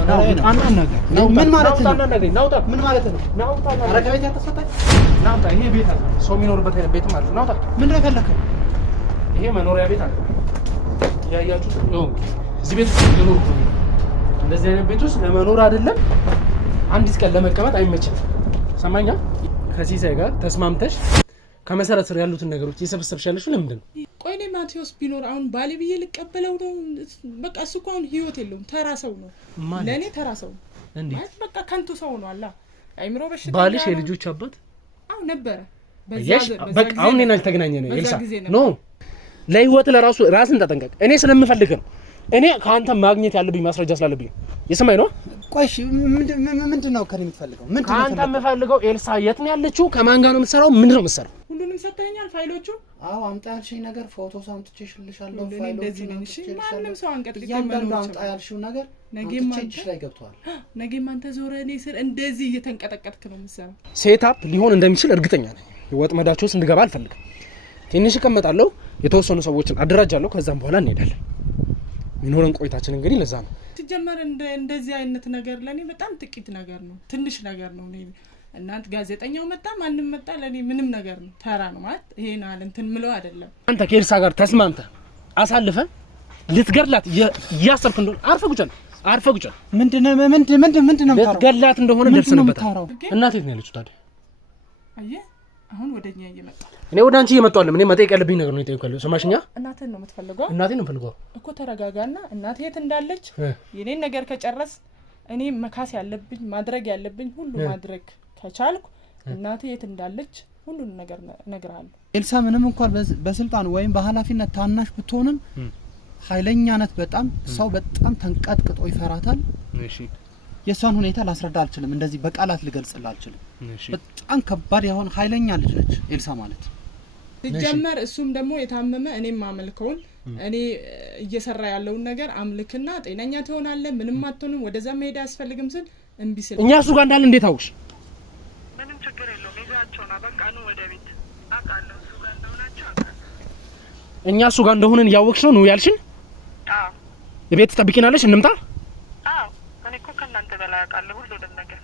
መኖሪያ ነው አናናገር ምን ማለት ነው ናውጣ ምን ማለት ነው ናውጣ ኧረ ከቤት ያተሰጣኝ ናውጣ ይሄ ቤት አለ ሰው የሚኖርበት አይነት ቤት ማለት ነው ናውጣ ምን ነው የፈለከው ይሄ መኖሪያ ቤት አለ ያያችሁት ነው እዚህ ቤት ውስጥ የኖርኩ ነው እንደዚህ አይነት ቤት ውስጥ ለመኖር አይደለም አንዲት ቀን ለመቀመጥ አይመችም ሰማኛ ከሲሳይ ጋር ተስማምተሽ ከመሰረት ስር ያሉትን ነገሮች የሰበሰብሽ ያለሽው ለምንድን ነው? ቆይ እኔ ማቴዎስ ቢኖር አሁን ባሌ ብዬ ልቀበለው ነው? በቃ እሱ እኮ አሁን ህይወት የለውም ተራ ሰው ነው ለእኔ ተራ ሰው ነው ማለት በቃ ከንቱ ሰው ነው አላ አይምሮ በሽታ ባልሽ የልጆች አባት አው ነበረ በቃ አሁን እኔና ተገናኘ ነው ኤልሳ ኖ ለህይወት ለራሱ ራስን ተጠንቀቅ እኔ ስለምፈልግ ነው እኔ ካንተ ማግኘት ያለብኝ ማስረጃ ስላለብኝ የሰማይ ነው ቆይሽ ምንድነው ከኔ የምትፈልገው ምንድነው ካንተ የምፈልገው ኤልሳ የት ነው ያለችው ከማን ጋር ነው የምትሰራው ምንድነው የምትሰራው ሁሉንም ሰጥተኛል ፋይሎቹ አዎ አምጣ ያልሽኝ ነገር ፎቶ ሳምጥቼልሻለሁ ፋይሎቹን ማንም ሰው አንቀጥቅጥ ያንዳንዱ አምጣ ያልሽው ነገር ነገ ላይ ገብቷል ነገ ማንተ ዞረ እኔ ስር እንደዚህ እየተንቀጠቀጥክ ነው የምትሰራው ሴትአፕ ሊሆን እንደሚችል እርግጠኛ ነኝ ወጥመዳቸው ውስጥ እንድገባ አልፈልግም ትንሽ እቀመጣለሁ የተወሰኑ ሰዎችን አደራጃለሁ ከዛም በኋላ እንሄዳለን ሚኖረን ቆይታችን እንግዲህ ለዛ ነው ሲጀመር እንደዚህ አይነት ነገር ለኔ በጣም ጥቂት ነገር ነው ትንሽ ነገር ነው ለኔ እናንተ ጋዜጠኛው መጣ ማንንም መጣ ለኔ ምንም ነገር ነው ተራ ነው ማለት ይሄን አለ እንትን ምለው አይደለም አንተ ከኤልሳ ጋር ተስማምተ አሳልፈ ልትገርላት ያሰብክ እንደሆነ አርፈ ጉጫል ምንድነው ምንድነው ልትገርላት እንደሆነ ደርሰንበታል እናቴ ነው ያለችው ታዲያ አየ አሁን ወደኛ እየመጣ እኔ ወደ አንቺ እየመጣሁ እኔ መጠየቅ ያለብኝ ነገር ነው የጠየቅኩት ሰማሽኛ እናቴን ነው የምትፈልገው እናቴን ነው የምፈልገው እኮ ተረጋጋና እናቴ የት እንዳለች የኔን ነገር ከጨረስ እኔ መካስ ያለብኝ ማድረግ ያለብኝ ሁሉ ማድረግ ከቻልኩ እናቴ የት እንዳለች ሁሉን ነገር እነግራለሁ ኤልሳ ምንም እንኳን በስልጣን ወይም በኃላፊነት ታናሽ ብትሆንም ኃይለኛነት በጣም ሰው በጣም ተንቀጥቅጦ ይፈራታል እሺ የሷን ሁኔታ ላስረዳ አልችልም እንደዚህ በቃላት ልገልጽላ አልችልም በጣም ከባድ የሆነ ኃይለኛ ልጅ ነች ኤልሳ ማለት ሲጀመር እሱም ደግሞ የታመመ እኔም ማመልከውን እኔ እየሰራ ያለውን ነገር አምልክና ጤነኛ ትሆናለህ ምንም አትሆንም ወደዛ መሄድ አያስፈልግም ስል እንቢ ስል እኛ እሱ ጋር እንዳለ እንዴት አውቅሽ ምንም ችግር የለውም ይዛቸውና በቃ ነው ወደ ቤት አቃለው እሱ ጋር እንደሆናቸው እኛ እሱ ጋር እንደሆነን ያወቅሽ ነው ያልሽን አዎ የቤት ተጠብቂናለሽ እንምጣ አዎ እኔ እኮ ከእናንተ በላይ አውቃለሁ ሁሉንም ነገር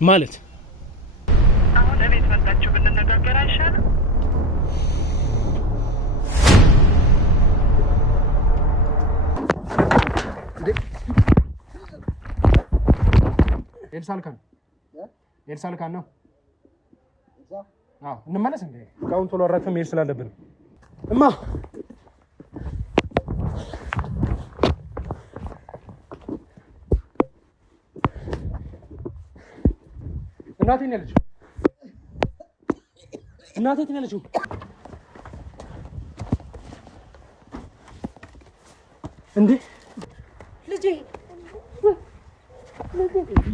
ማለት አሁን እቤት መጣችሁ ብንነጋገር አይሻልም ኤልሳ ልካን ነው እንመለስ እንዴ ጋውን ቶሎ አራክፈን መሄድ ስላለብን እማ እናቴ ነው ያለችው እንዴ ልጄ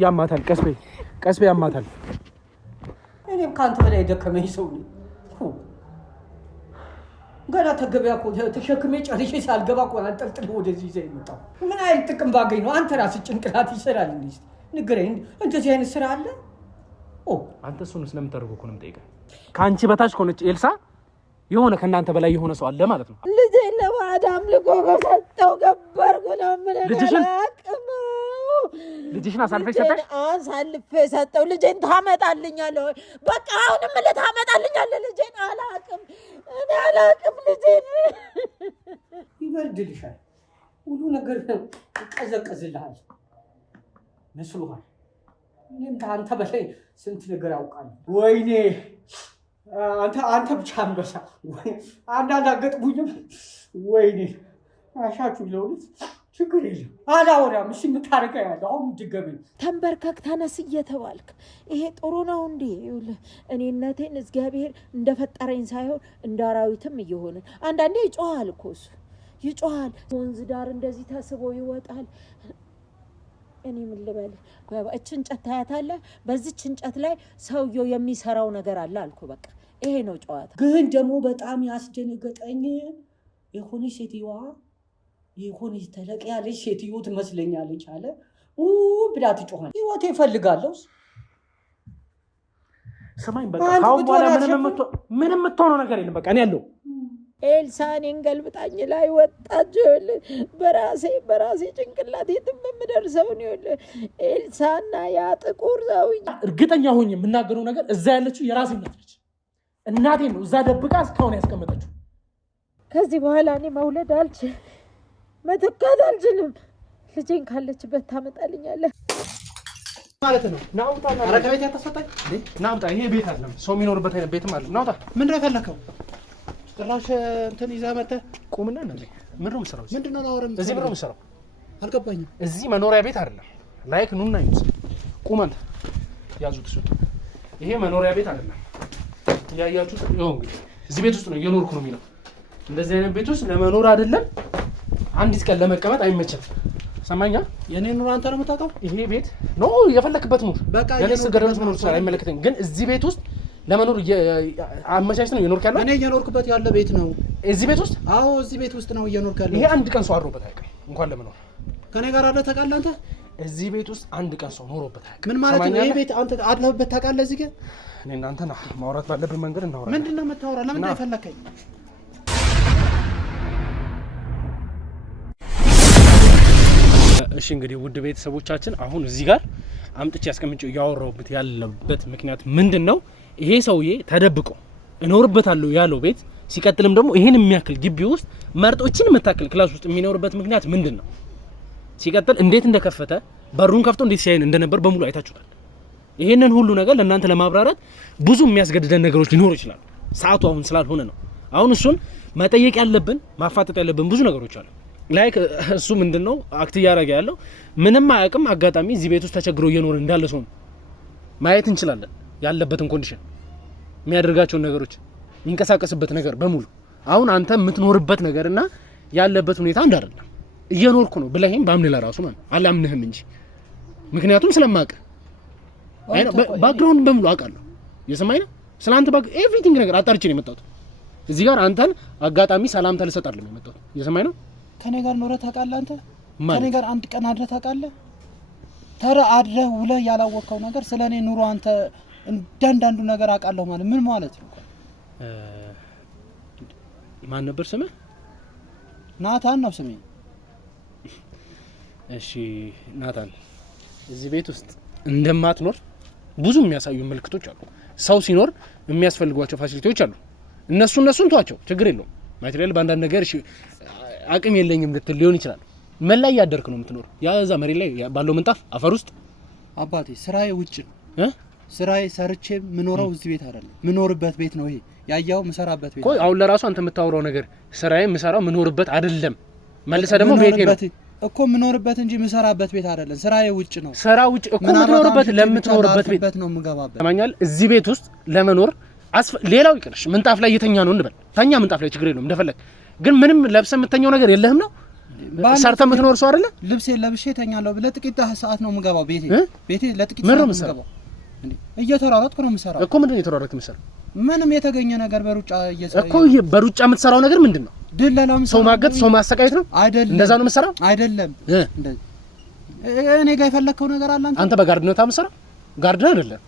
ያማታል ቀስ በይ ያማታል እኔም ካንተ በላይ ደከመኝ ሰው ነኝ ገና ተገበያ እኮ ተሸክሜ ጨርሼ ሳልገባ እኮ አንጠልጥሎ ወደዚህ ይዘህ የመጣው ምን አይነት ጥቅም ባገኝ ነው አንተ ራስህ ጭንቅላት ይሰራል እንዴ ንገረኝ እንደዚህ አይነት ስራ አለ አንተ እሱን ስለምታደርገው እኮ ነው የምጠይቀው ካንቺ በታች ከሆነች ኤልሳ የሆነ ከናንተ በላይ የሆነ ሰው አለ ማለት ነው ልጄ ለማዳም ልቆ ሰጠው ገበርኩ ነው ምን ልጅሽን አሳልፈሽ ሰጠው ልጄን ታመጣልኛለህ በቃ አሁንም ታመጣልኛለህ ልጄን አላቅም ልጄን ይበርድልሻል ሁሉ ነገር ይቀዘቀዝልሃል መስሎሃል እኔም አንተ በላይ ስንት ነገር ያውቃል ወይኔ አንተ ብቻ አንበሳ አንዳንድ አገጥሙኝም ወይኔ አሻችሁ ለውት ችግር የለም አላወራም እሺ ምታረጋ ያለው አሁን ድገበኝ ተንበርከክ ተነስ እየተባልክ ይሄ ጥሩ ነው እንዴ እኔነቴን እግዚአብሔር እንደፈጠረኝ ሳይሆን እንዳራዊትም እየሆነ አንዳንዴ ይጮሃል እኮ እሱ ይጮሃል ወንዝ ዳር እንደዚህ ተስቦ ይወጣል እኔ ምን ልበል እቺ እንጨት ታያታለህ በዚች እንጨት ላይ ሰውየው የሚሰራው ነገር አለ አልኩ በቃ ይሄ ነው ጨዋታ ግን ደግሞ በጣም ያስደነገጠኝ የሆነች ሴትዋ የሆነች ተለቅ ያለች ሴትዮ ትመስለኛለች አለ ብላ ትጮኻለች ህይወት ይፈልጋለሁ ሰማኝ በቃ ካው በኋላ ምንም የምትሆነው ነገር የለም በቃ እኔ ያለው ኤልሳኔን ገልብጣኝ ላይ ወጣች። በራሴ ጭንቅላት የትም የምደርሰው ነው። ኤልሳና ያ ጥቁር ሰውዬ እርግጠኛ ሆኜ የምናገረው ነገር እዛ ያለችው የራሴ እናት ነች። እናቴን ነው እዛ ደብቃ እስካሁን ያስቀመጠችው። ከዚህ በኋላ እኔ መውለድ አልችልም፣ መተካት አልችልም። ልጄን ካለችበት ታመጣልኛለህ ማለት ነው። ናውጣ ኧረ ከቤት ያተሰጣኝ ናውጣ። ይሄ ቤት አይደለም ሰው የሚኖርበት አይነት ቤትም አይደለም። ናውጣ። ምንድን ነው የፈለከው? ጭራሽ እንትን ይዘህ መተህ ቁምና ነው። ምንድን ነው የምትሰራው? ምንድን ነው አወራም? እዚህ ምንድን ነው የምትሰራው? አልገባኝም። እዚህ መኖሪያ ቤት አይደለም። ላይክ ኑና ይዩት። ቁም አንተ። ያዙት እሱ። ይሄ መኖሪያ ቤት አይደለም። ያያችሁት ይኸው እንግዲህ እዚህ ቤት ውስጥ ነው እየኖርኩ ነው የሚለው። እንደዚህ አይነት ቤት ውስጥ ለመኖር አይደለም አንዲት ቀን ለመቀመጥ አይመችም። ሰማኛ? የኔ ኑሮ አንተ ነው የምታውቀው። ይሄ ቤት ነው የፈለክበት ኑር። በቃ የኔስ ገረዶች መኖር ይችላል፣ አይመለከተኝም። ግን እዚህ ቤት ውስጥ ለመኖር አመቻችተህ ነው እየኖርክ ያለው? እኔ እየኖርኩበት ያለ ቤት ነው። እዚህ ቤት ውስጥ? አዎ እዚህ ቤት ውስጥ ነው እየኖርክ ያለው። ይሄ አንድ ቀን ሰው አድሮበት አያውቅም እንኳን ለመኖር። ከኔ ጋር አለ ታውቃለህ አንተ? እዚህ ቤት ውስጥ አንድ ቀን ሰው ኖሮበት አያውቅም። ምን ማለት ነው? ይሄ ቤት አንተ አድለህበት ታውቃለህ? እዚህ ግን እኔ እናንተ ማውራት ባለብን መንገድ እናወራለን። ምንድን ነው የምታወራው? ለምን አይፈለከኝ? እሺ እንግዲህ ውድ ቤተሰቦቻችን አሁን እዚህ ጋር አምጥቼ ያስቀምጬው ያወራሁበት ያለበት ምክንያት ምንድነው? ይሄ ሰውዬ ተደብቆ እኖርበታለሁ ያለው ቤት ሲቀጥልም ደግሞ ይሄን የሚያክል ግቢ ውስጥ መርጦችን የምታክል ክላስ ውስጥ የሚኖርበት ምክንያት ምንድነው? ሲቀጥል እንዴት እንደከፈተ በሩን ከፍቶ እንዴት ሲያይን እንደነበር በሙሉ አይታችሁታል። ይሄንን ሁሉ ነገር ለእናንተ ለማብራራት ብዙ የሚያስገድደን ነገሮች ሊኖሩ ይችላል። ሰዓቱ አሁን ስላልሆነ ነው። አሁን እሱን መጠየቅ ያለብን ማፋጠጥ ያለብን ብዙ ነገሮች አሉ። ላይክ እሱ ምንድነው አክት እያደረገ ያለው ምንም አያውቅም። አጋጣሚ እዚህ ቤት ውስጥ ተቸግሮ እየኖረ እንዳለ ሰው ነው ማየት እንችላለን። ያለበትን ኮንዲሽን፣ የሚያደርጋቸውን ነገሮች፣ የሚንቀሳቀስበት ነገር በሙሉ አሁን አንተ የምትኖርበት ነገርና ያለበት ሁኔታ አንድ አይደለም። እየኖርኩ ነው ብለህም ባምን ለራሱ ማለት አላምንህም እንጂ ምክንያቱም ስለማውቅ ባክግራውንድ በሙሉ አውቃለሁ። የሰማኝ ነው ስላንተ ኤቭሪቲንግ ነገር አጣርቼ ነው የመጣሁት። እዚህ ጋር አንተን አጋጣሚ ሰላምታ ልሰጥ አይደለም የመጣሁት። የሰማኝ ነው ከኔ ጋር ኖረህ ታውቃለህ? አንተ ከኔ ጋር አንድ ቀን አድረህ ታውቃለህ? ተራ አድረህ ውለህ ያላወቅኸው ነገር ስለኔ ኑሮ አንተ እንዳንዳንዱ ነገር አውቃለሁ ማለት ምን ማለት ነው? ማን ነበር ስምህ? ናታን ነው ስሜ። እሺ ናታን፣ እዚህ ቤት ውስጥ እንደማትኖር ብዙ የሚያሳዩ ምልክቶች አሉ። ሰው ሲኖር የሚያስፈልጓቸው ፋሲሊቲዎች አሉ። እነሱን ተዋቸው፣ ችግር የለውም። ማቴሪያል በአንዳንድ ነገር እሺ አቅም የለኝም ልትል ሊሆን ይችላል። ምን ላይ ያደርክ ነው የምትኖር? ያዛ መሬት ላይ ባለው ምንጣፍ አፈር ውስጥ? አባቴ ስራዬ ውጭ ነው። ስራዬ ሰርቼ ምኖረው እዚህ ቤት አይደለም። ምኖርበት ቤት ነው ይሄ ያያው ምሰራበት ቤት። ቆይ አሁን ለራሱ አንተ የምታወራው ነገር ስራዬ ምሰራው ምኖርበት አይደለም። መልሰ ደግሞ ቤቴ ነው እኮ ምኖርበት እንጂ ምሰራበት ቤት አይደለም። ስራዬ ውጭ ነው። ስራ ውጭ እኮ ምትኖርበት ለምትኖርበት ቤት ነው የምገባበት። ተማኛል። እዚህ ቤት ውስጥ ለመኖር ሌላው ይቅርሽ ምንጣፍ ላይ እየተኛ ነው እንበል። ተኛ ምንጣፍ ላይ ችግር የለውም እንደፈለግ። ግን ምንም ለብሰ የምተኛው ነገር የለህም ነው? ሰርተ የምትኖር ሰው አይደለ? ልብሴ ለብሼ ተኛለሁ። ለጥቂት ሰዓት ነው የምገባው ቤቴ ለጥቂት ሰዓት ነው የምገባው። እየተሯሯጥኩ ነው የምሰራው እኮ። ምንድን ነው የተሯሯጥክ የምሰራው? ምንም የተገኘ ነገር በሩጫ እኮ። በሩጫ የምትሰራው ነገር ምንድን ነው? ድለላም ሰው ማገት፣ ሰው ማሰቃየት ነው አይደለም? እንደዛ ነው የምትሰራው አይደለም? እኔ ጋር የፈለከው ነገር አለ። አንተ በጋርድ ነው የምትሰራው? ጋርድ አይደለም።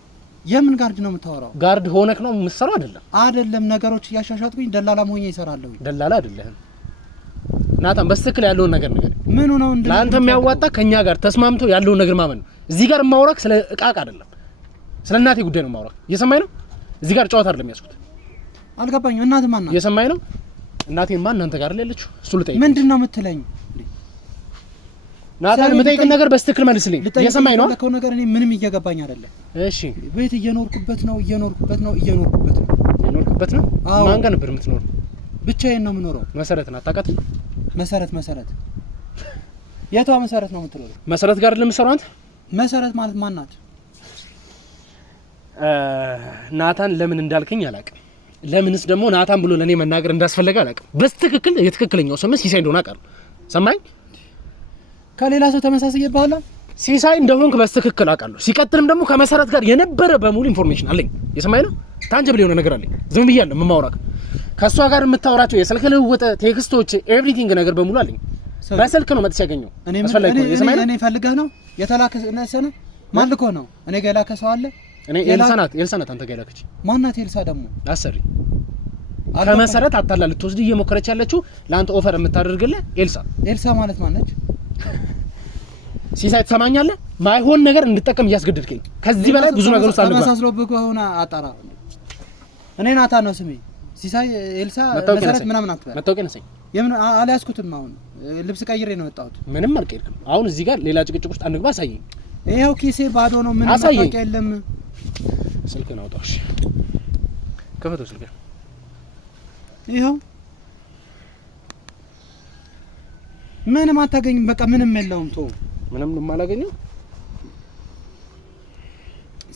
የምን ጋርድ ነው የምታወራው? ጋርድ ሆነክ ነው የምትሰራው? አይደለም። ነገሮች እያሻሻጥኩኝ ደላላም ሆኜ እሰራለሁ። ደላላ አይደለህም ናታን። በስትክክል ያለውን ነገር ነገር ምኑ ነው ለአንተ የሚያዋጣ ከኛ ጋር ተስማምቶ ያለውን ነገር ማመን ነው። እዚህ ጋር የማወራክ ስለ እቃቃ አይደለም፣ ስለ እናቴ ጉዳይ ነው የማወራክ። እየሰማኝ ነው? እዚህ ጋር ጨዋታ አይደለም ያስኩት። አልገባኝም። እናት ማን ናት? እየሰማኝ ነው? እናቴን ማን እናንተ ጋር ያለችው? እሱ ልጠይቅ። ምንድን ነው የምትለኝ ናታን? የምጠይቅን ነገር በስትክክል መልስልኝ። እየሰማኝ ነው? ለከው ነገር እኔ ምንም እየገባኝ አይደለም። እሺ ቤት እየኖርኩበት ነው። ማን ጋር ነበር የምትኖረው? ብቻዬን ነው የምኖረው። መሰረትን አታውቃትም? መሰረት የቷ መሰረት ነው የምትኖረው? መሰረት ጋር አይደለም የምትሰራው አንተ? መሰረት ማለት ማን ናት? ናታን ለምን እንዳልከኝ አላውቅም። ለምንስ ደግሞ ናታን ብሎ ለኔ መናገር እንዳስፈለገ አላውቅም። በስትክክል የትክክለኛው ስም ሲሳይ እንደሆነ አውቃለሁ። ሰማኝ? ከሌላ ሰው ተመሳሳይብሃላ? ሲሳይ እንደሆንክ በስትክክል አውቃለሁ። ሲቀጥልም ደግሞ ከመሰረት ጋር የነበረ በሙሉ ኢንፎርሜሽን አለኝ። የሰማኝ ነው? ታንጀብል የሆነ ነገር አለኝ። ዝም ብያለሁ የማወራክ። ከሷ ጋር የምታወራቸው የስልክ ልውውጥ፣ ቴክስቶች፣ ኤቭሪቲንግ ነገር በሙሉ አለኝ። በስልክ ነው መጥቼ ያገኘው። እኔ ፈልገህ ነው የተላከ ነሰነ ማልኮ ነው እኔ ገላከ ሰው አለ። እኔ ኤልሳ ናት አንተ ገላከች። ማን ናት ኤልሳ ደግሞ? አሰሪ ከመሰረት አታላ ልትወስድ እየሞከረች ያለችው ለአንተ ኦፈር የምታደርግልህ ኤልሳ ማለት ማነች? ሲሳይ ትሰማኛለህ? ማይሆን ነገር እንድጠቀም እያስገደድከኝ ከዚህ በላይ ብዙ ነገሮች አሉ። ተመሳስሎብህ ከሆነ አጣራ። እኔ ናታን ነው ስሜ። ሲሳይ ኤልሳ መሰረት ምናምን አትበል። መታወቂያ ነሰኝ። የምን አልያዝኩትም። አሁን ልብስ ቀይሬ ነው የወጣሁት። ምንም አልቀይርክም። አሁን እዚህ ጋር ሌላ ጭቅጭቅ ውስጥ አንግባ። አሳየኝ። ይሄው ኪሴ ባዶ ነው። ምን መታወቂያ የለም። ስልክህን አውጣው። እሺ ከፈተው ስልክህን። ይሄው ምንም አታገኝም። በቃ ምንም የለውም። ቶ ምንም የማላገኘው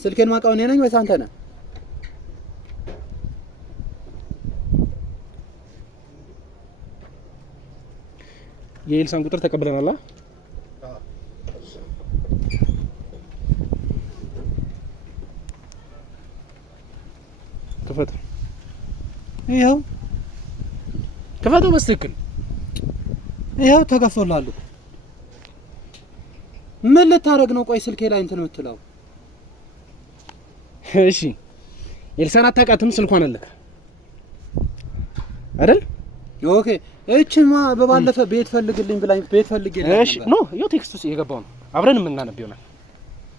ስልኬን ማውቀው እኔ ነኝ ወይስ አንተ ነህ? የኤልሳን ቁጥር ተቀብለናል። ክፈተው። ይሄው ክፈተው በስትክክል። ይሄው ተከፍቶላል። ምን ልታረግ ነው? ቆይ ስልኬ ላይ እንትን የምትለው እሺ ኤልሳን አታውቃትም? ስልኳን አለክ አይደል? ኦኬ እቺማ በባለፈ ቤት ፈልግልኝ ብላኝ ቤት ፈልግልኝ ነበር። እሺ ኖ ይኸው ቴክስቱ እየገባው ነው። አብረን የምናነብ ይሆናል።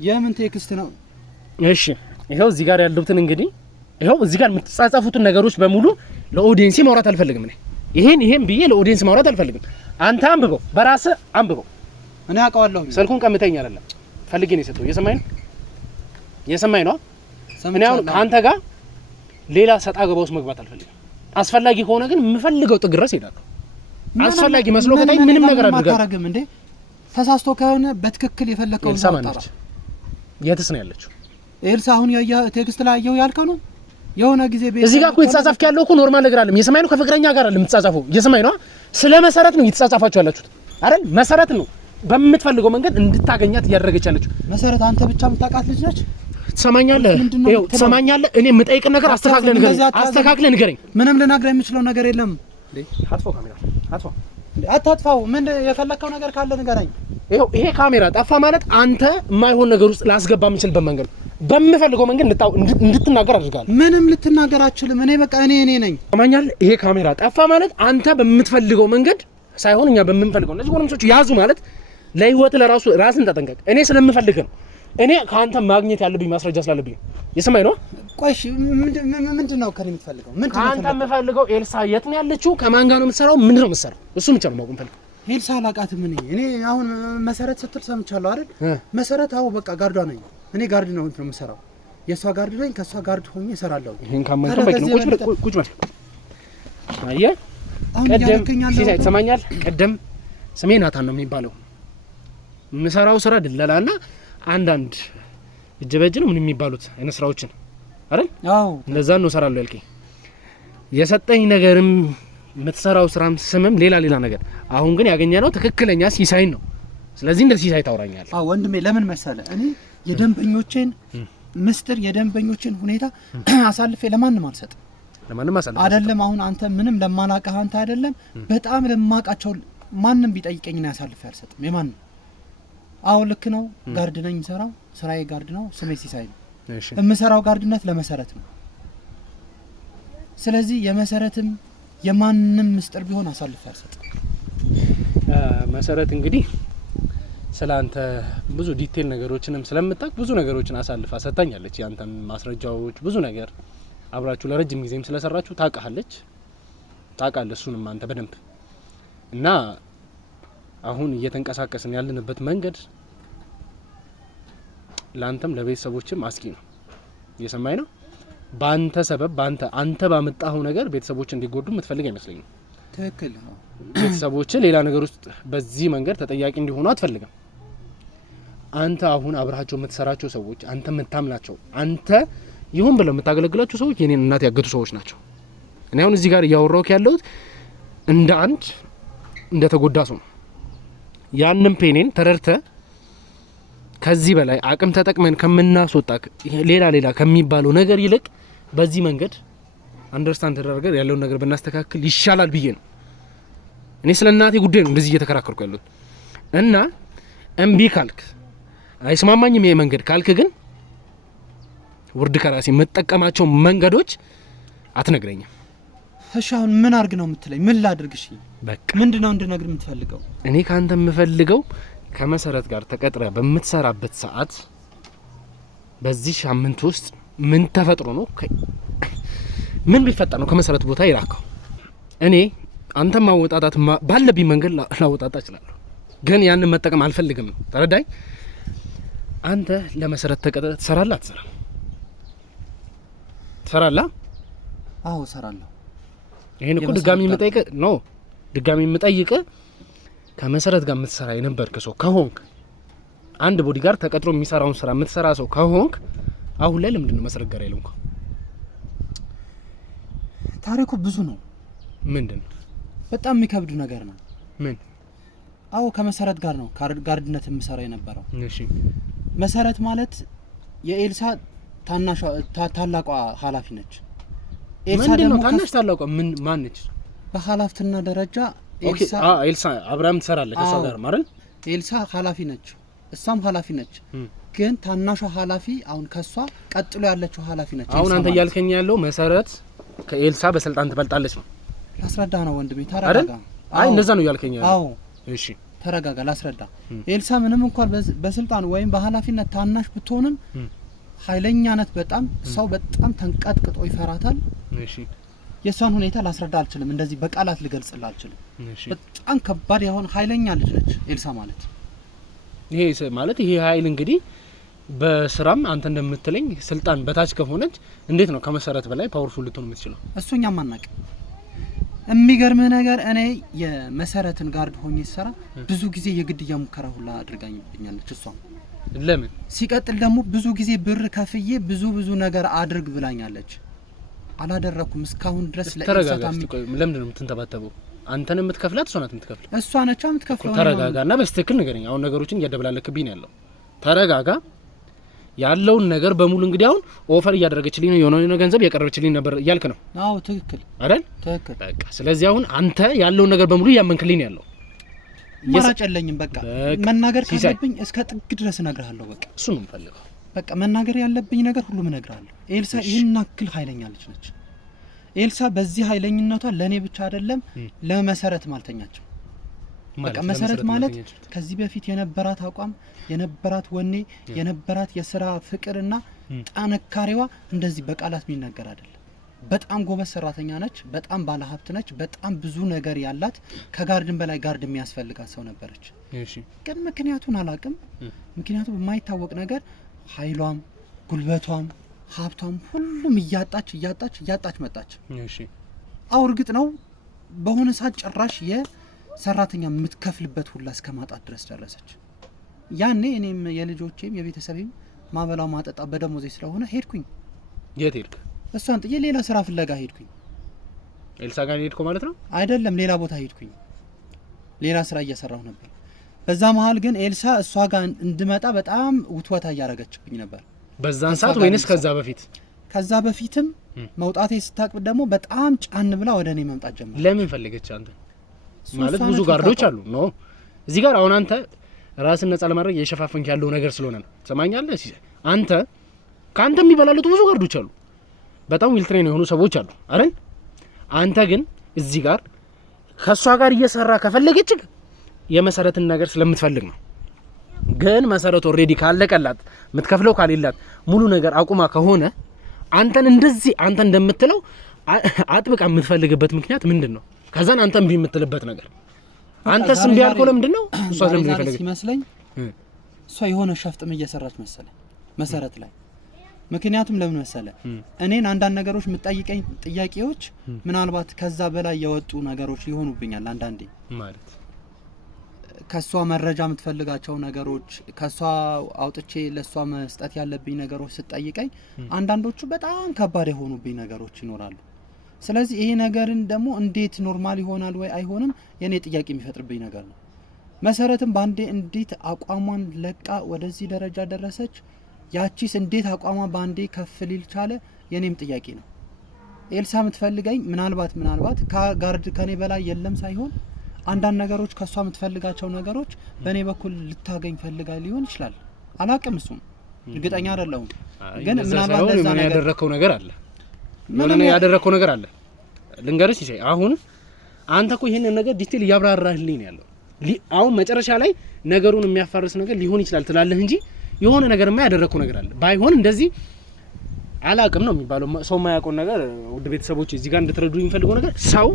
የምን ቴክስት ነው? እሺ ይኸው እዚህ ጋር ያሉትን እንግዲህ ይኸው እዚህ ጋር የምትጻጻፉትን ነገሮች በሙሉ ለኦዲየንስ ማውራት አልፈልግም። እኔ ይሄን ብዬ ለኦዲየንስ ማውራት አልፈልግም። አንተ አንብበው፣ በራስህ አንብበው። እኔ አውቀዋለሁ። ስልኩን ቀምተኝ አይደለም ፈልጌ ነው የሰጠው። እየሰማኝ ነው። እኔ አሁን ከአንተ ጋር ሌላ ሰጣ ገባ ውስጥ መግባት አልፈልግም። አስፈላጊ ከሆነ ግን የምፈልገው ጥግ ድረስ ሄዳለሁ። አስፈላጊ መስሎ ከታይ ምንም ነገር አድርጋለሁ እንዴ። ተሳስቶ ከሆነ በትክክል የፈለከው ነው። ታራ የትስ ነው ያለችው ኤልሳ? አሁን ቴክስት ላይ ያልከው ነው። የሆነ ጊዜ እዚህ ጋር እኮ የተጻጻፍክ ያለው እኮ ኖርማል ነገር አይደለም። የሰማይ ነው ከፍቅረኛ ጋር አይደለም የምትጻጻፈው። የሰማይ ነው ስለ መሰረት ነው የተጻጻፋችሁ ያላችሁት አይደል? መሰረት ነው በምትፈልገው መንገድ እንድታገኛት እያደረገች ያለችው። መሰረት አንተ ብቻ የምታውቃት ልጅ ነች። ትሰማኛለህ? ይኸው ትሰማኛለህ? እኔ የምጠይቅ ነገር አስተካክለህ ንገረኝ። ምንም ልነግርህ የምችለው ነገር የለም። አጥፋው ካሜራ አጥፋው። አታጥፋው። ምን የፈለከው ነገር ካለ ንገረኝ። ይኸው ይሄ ካሜራ ጠፋ ማለት አንተ የማይሆን ነገር ውስጥ ላስገባ የምችልበት መንገድ በምፈልገው መንገድ እንድትናገር አድርጋለሁ። ምንም ልትናገር አትችልም። እኔ በቃ እኔ ነኝ። ትሰማኛለህ? ይሄ ካሜራ ጠፋ ማለት አንተ በምትፈልገው መንገድ ሳይሆን እኛ በምንፈልገው እነዚህ ጎረምሶች ያዙ ማለት ለህይወት ለራሱ ራስን ተጠንቀቅ። እኔ ስለምፈልግ ነው። እኔ ካንተ ማግኘት ያለብኝ ማስረጃ ስላለብኝ የሰማይ ነው። ቆይሽ ምንድነው ከኔ የምትፈልገው? ምንድነው አንተ የምፈልገው? ኤልሳ የት ነው ያለችው? ከማን ጋር ነው የምትሰራው? ምንድነው የምትሰራው? እሱ ብቻ ነው ማወቅ የምፈልገው። ኤልሳ አላውቃትም። እኔ አሁን መሰረት ስትል ሰምቻለሁ አይደል? መሰረት አዎ በቃ ጋርዷ ነኝ እኔ። ጋርድ ነው የምሰራው። የሷ ጋርድ ነኝ። ከሷ ጋርድ ሆኜ እሰራለሁ። ይሄን ካመንከው በቂ ነው። ቁጭ በል አየህ። ቀደም ሲሳይ ትሰማኛለህ? ቀደም ስሜ ናታን ነው የሚባለው። የምሰራው ስራ ድለላና አንዳንድ እጅ በእጅ ነው ምን የሚባሉት አይነት ስራዎችን አይደል? አዎ እንደዛ ነው እሰራለሁ ያልከኝ። የሰጠኝ ነገርም የምትሰራው ስራም ስምም ሌላ ነገር። አሁን ግን ያገኘነው ትክክለኛ ሲሳይን ነው። ስለዚህ እንደ ሲሳይ ታወራኛለህ። አዎ ወንድሜ፣ ለምን መሰለ እኔ የደንበኞችን ምስጢር የደንበኞችን ሁኔታ አሳልፌ ለማንም አልሰጥም። ለማንም አሳልፌ አይደለም። አሁን አንተ ምንም ለማናቀህ አንተ አይደለም በጣም ለማቃቸው ማንም ቢጠይቀኝ ነው አሳልፌ አልሰጥም የማንም። አዎ ልክ ነው። ጋርድ ነኝ የምሰራው። ስራዬ ጋርድ ነው። ስሜ ሲሳይ ነው። እሺ የምሰራው ጋርድነት ለመሰረት ነው። ስለዚህ የመሰረትም የማንም ምስጢር ቢሆን አሳልፌ አልሰጥም። መሰረት እንግዲህ ስላንተ ብዙ ዲቴል ነገሮችንም ስለምታውቅ ብዙ ነገሮችን አሳልፋ ሰጣኛለች። ያንተን ማስረጃዎች ብዙ ነገር አብራችሁ ለረጅም ጊዜም ስለሰራችሁ ታውቃለች። እሱንም አንተ በደንብ እና አሁን እየተንቀሳቀስን ያለንበት መንገድ ላንተም ለቤተሰቦችም አስቂ ነው። እየሰማኝ ነው። ባንተ ሰበብ አንተ ባመጣኸው ነገር ቤተሰቦች እንዲጎዱ የምትፈልግ አይመስለኝም። ትክክል ነው። ቤተሰቦች ሌላ ነገር ውስጥ በዚህ መንገድ ተጠያቂ እንዲሆኑ አትፈልግም። አንተ አሁን አብራቸው የምትሰራቸው ሰዎች፣ አንተ የምታምናቸው፣ አንተ ይሁን ብለው የምታገለግላቸው ሰዎች የኔን እናት ያገቱ ሰዎች ናቸው። እኔ አሁን እዚህ ጋር እያወራሁት ያለሁት እንደ ተጎዳ ሰው ነው። ያንን ፔኔን ተረድተ ከዚህ በላይ አቅም ተጠቅመን ከምናስወጣ ሌላ ከሚባለው ነገር ይልቅ በዚህ መንገድ አንደርስታንድ ተደረገ ያለውን ነገር ብናስተካክል ይሻላል ብዬ ነው። እኔ ስለ እናቴ ጉዳይ ነው እንደዚህ እየተከራከርኩ ያለሁት እና እምቢ ካልክ አይስማማኝም ይሄ መንገድ ካልክ ግን ውርድ ከራሴ መጠቀማቸው መንገዶች አትነግረኝም። እሺ አሁን ምን አርግ ነው የምትለኝ? ምን ላድርግ? እሺ በቃ ምንድነው እንድነግር የምትፈልገው? እኔ ካንተ የምፈልገው ከመሰረት ጋር ተቀጥረ በምትሰራበት ሰዓት በዚህ ሳምንት ውስጥ ምን ተፈጥሮ ነው ምን ቢፈጠር ነው ከመሰረት ቦታ ይራከው? እኔ አንተ ማወጣጣት ባለብኝ መንገድ ላወጣጣ እችላለሁ፣ ግን ያንን መጠቀም አልፈልግም። ተረዳኝ? አንተ ለመሰረት ተቀጥረ ትሰራለህ አትሰራም? ትሰራለህ? አዎ እሰራለሁ። ይሄን እኮ ድጋሚ የምጠይቅ ከመሰረት ጋር የምትሰራ የነበርክ ሰው ከሆንክ አንድ ቦዲጋርድ ተቀጥሮ የሚሰራውን ስራ የምትሰራ ሰው ከሆንክ አሁን ላይ ለምንድን ነው መሰረት ጋር ያለው? እንኳን ታሪኩ ብዙ ነው። ምንድን ነው? በጣም የሚከብድ ነገር ነው። ምን? አዎ ከመሰረት ጋር ነው ጋርድነት የምሰራ የነበረው። እሺ መሰረት ማለት የኤልሳ ታላቋ ኃላፊ ነች። ኤልሳ ደግሞ ታናሽ ታላቋ ምን ማን ነች? በኃላፊትና ደረጃ ኤልሳ አብርሃም ትሰራለች ከሷ ጋር ማለት ኤልሳ ኃላፊ ነች፣ እሷም ኃላፊ ነች። ግን ታናሿ ኃላፊ አሁን ከሷ ቀጥሎ ያለችው ኃላፊ ነች። አሁን አንተ እያልከኝ ያለው መሰረት ከኤልሳ በስልጣን ትበልጣለች ነው? ላስረዳ ነው ወንድሜ፣ ተረጋጋ። አይ እንደዛ ነው እያልከኝ ያለው? አዎ እሺ ተረጋጋ፣ ላስረዳ። ኤልሳ ምንም እንኳን በስልጣን ወይም በኃላፊነት ታናሽ ብትሆንም ኃይለኛ ናት በጣም። ሰው በጣም ተንቀጥቅጦ ይፈራታል። እሺ የሷን ሁኔታ ላስረዳ አልችልም፣ እንደዚህ በቃላት ልገልጽልህ አልችልም። በጣም ከባድ የሆነ ኃይለኛ ልጅ ነች ኤልሳ ማለት። ይሄ ኃይል እንግዲህ በስራም አንተ እንደምትለኝ ስልጣን በታች ከሆነች እንዴት ነው ከመሰረት በላይ ፓወርፉል ልትሆን የምትችለው? እሱኛ ማናቅ። የሚገርምህ ነገር እኔ የመሰረትን ጋርድ ሆኜ ሰራ ብዙ ጊዜ የግድያ ሙከራ ሁላ አድርጋኝብኛለች እሷ። ለምን? ሲቀጥል ደግሞ ብዙ ጊዜ ብር ከፍዬ ብዙ ነገር አድርግ ብላኛለች። አላደረኩም እስካሁን ድረስ። ለምንድን ነው የምትንተባተበው? አንተን የምትከፍላት እሷ ናት የምትከፍላት? እሷ ነች የምትከፍለው። ተረጋጋና በስትክክል ንገረኝ። አሁን ነገሮችን እያደበላለክብኝ ነው ያለው። ተረጋጋ። ያለውን ነገር በሙሉ እንግዲህ አሁን ኦፈር እያደረገችልኝ ነው፣ የሆነ ገንዘብ ያቀርበችልኝ ነበር እያልክ ነው? አዎ ትክክል አይደል? ትክክል። በቃ ስለዚህ አሁን አንተ ያለውን ነገር በሙሉ እያመንክልኝ ያለው ማራጭ የለኝም። በቃ መናገር ካለብኝ እስከ ጥግ ድረስ እነግርሃለሁ። በቃ እሱ ነው የምፈልገው። በቃ መናገር ያለብኝ ነገር ሁሉ እነግርሃለሁ። ኤልሳ ይህን ያክል ኃይለኛ ልጅ ነች። ኤልሳ በዚህ ኃይለኝነቷ ለኔ ብቻ አይደለም ለመሰረት ማልተኛቸው። በቃ መሰረት ማለት ከዚህ በፊት የነበራት አቋም፣ የነበራት ወኔ፣ የነበራት የስራ ፍቅርና ጥንካሬዋ እንደዚህ በቃላት የሚነገር አይደለም። በጣም ጎበዝ ሰራተኛ ነች። በጣም ባለሀብት ነች። በጣም ብዙ ነገር ያላት ከጋርድን በላይ ጋርድ የሚያስፈልጋት ሰው ነበረች። እሺ ግን ምክንያቱን አላቅም። ምክንያቱ የማይታወቅ ነገር ኃይሏም፣ ጉልበቷም፣ ሀብቷም ሁሉም እያጣች መጣች። እሺ አው እርግጥ ነው በሆነ ሰዓት ጭራሽ የሰራተኛ የምትከፍልበት ሁላ እስከ ማጣት ድረስ ደረሰች። ያኔ እኔም የልጆቼም የቤተሰቤም ማበላው ማጠጣ በደሞዜ ስለሆነ ሄድኩኝ። የት ሄድክ? እሷን ጥዬ ሌላ ስራ ፍለጋ ሄድኩኝ። ኤልሳ ጋር ሄድኩ ማለት ነው? አይደለም፣ ሌላ ቦታ ሄድኩኝ። ሌላ ስራ እየሰራሁ ነበር። በዛ መሀል ግን ኤልሳ እሷ ጋር እንድመጣ በጣም ውትወታ እያደረገችብኝ ነበር። በዛን ሰዓት ወይንስ ከዛ በፊት? ከዛ በፊትም መውጣቴ ስታቅብ ደግሞ በጣም ጫን ብላ ወደ እኔ መምጣት ጀመረች። ለምን ፈለገች? አንተ ማለት ብዙ ጋርዶች አሉ ነው እዚህ ጋር። አሁን አንተ ራስን ነጻ ለማድረግ የሸፋፈንክ ያለው ነገር ስለሆነ ነው። ሰማኛለህ? አንተ ካንተ የሚበላሉት ብዙ ጋርዶች አሉ፣ በጣም ዊልትሬን የሆኑ ሰዎች አሉ አይደል? አንተ ግን እዚህ ጋር ከሷ ጋር እየሰራ ከፈለገች የመሰረትን ነገር ስለምትፈልግ ነው። ግን መሰረት ኦሬዲ ካለቀላት የምትከፍለው ካሌላት ሙሉ ነገር አቁማ ከሆነ አንተን እንደዚህ አንተ እንደምትለው አጥብቃ የምትፈልግበት ምክንያት ምንድነው? ከዛን አንተን እምቢ የምትልበት ነገር አንተ ስም ቢያልከው ለምንድነው? እሷ ለምን ይፈልጋል ሲመስለኝ እሷ የሆነ ሸፍጥም እየሰራች መሰለኝ መሰረት ላይ። ምክንያቱም ለምን መሰለ እኔን አንዳንድ ነገሮች የምትጠይቀኝ ጥያቄዎች ምናልባት ከዛ በላይ የወጡ ነገሮች ሊሆኑብኛል አንዳንዴ ማለት ከሷ መረጃ የምትፈልጋቸው ነገሮች ከሷ አውጥቼ ለሷ መስጠት ያለብኝ ነገሮች ስትጠይቀኝ አንዳንዶቹ በጣም ከባድ የሆኑብኝ ነገሮች ይኖራሉ። ስለዚህ ይሄ ነገርን ደግሞ እንዴት ኖርማል ይሆናል ወይ አይሆንም የኔ ጥያቄ የሚፈጥርብኝ ነገር ነው። መሰረትም ባንዴ እንዴት አቋሟን ለቃ ወደዚህ ደረጃ ደረሰች? ያቺስ እንዴት አቋሟ ባንዴ ከፍ ሊል ቻለ? የኔም ጥያቄ ነው። ኤልሳ የምትፈልገኝ ምናልባት ከጋርድ ከኔ በላይ የለም ሳይሆን አንዳንድ ነገሮች ከሷ የምትፈልጋቸው ነገሮች በእኔ በኩል ልታገኝ ፈልጋ ሊሆን ይችላል። አላቅም፣ እሱም እርግጠኛ አይደለሁም። ግን ምናልባት ለዛ ነገር ያደረከው ነገር አለ፣ ምንም ያደረከው ነገር አለ። ልንገርሽ ሲሳይ አሁን አንተ እኮ ይሄንን ነገር ዲቴል ያብራራህልኝ ያለው አሁን መጨረሻ ላይ ነገሩን የሚያፋርስ ነገር ሊሆን ይችላል ትላለህ እንጂ የሆነ ነገርማ ያደረኩ ነገር አለ ባይሆን እንደዚህ አላቅም ነው የሚባለው ሰው ማያውቀው ነገር ውድ ቤተሰቦች እዚህ ጋር እንድትረዱ የሚፈልገው ነገር ሰው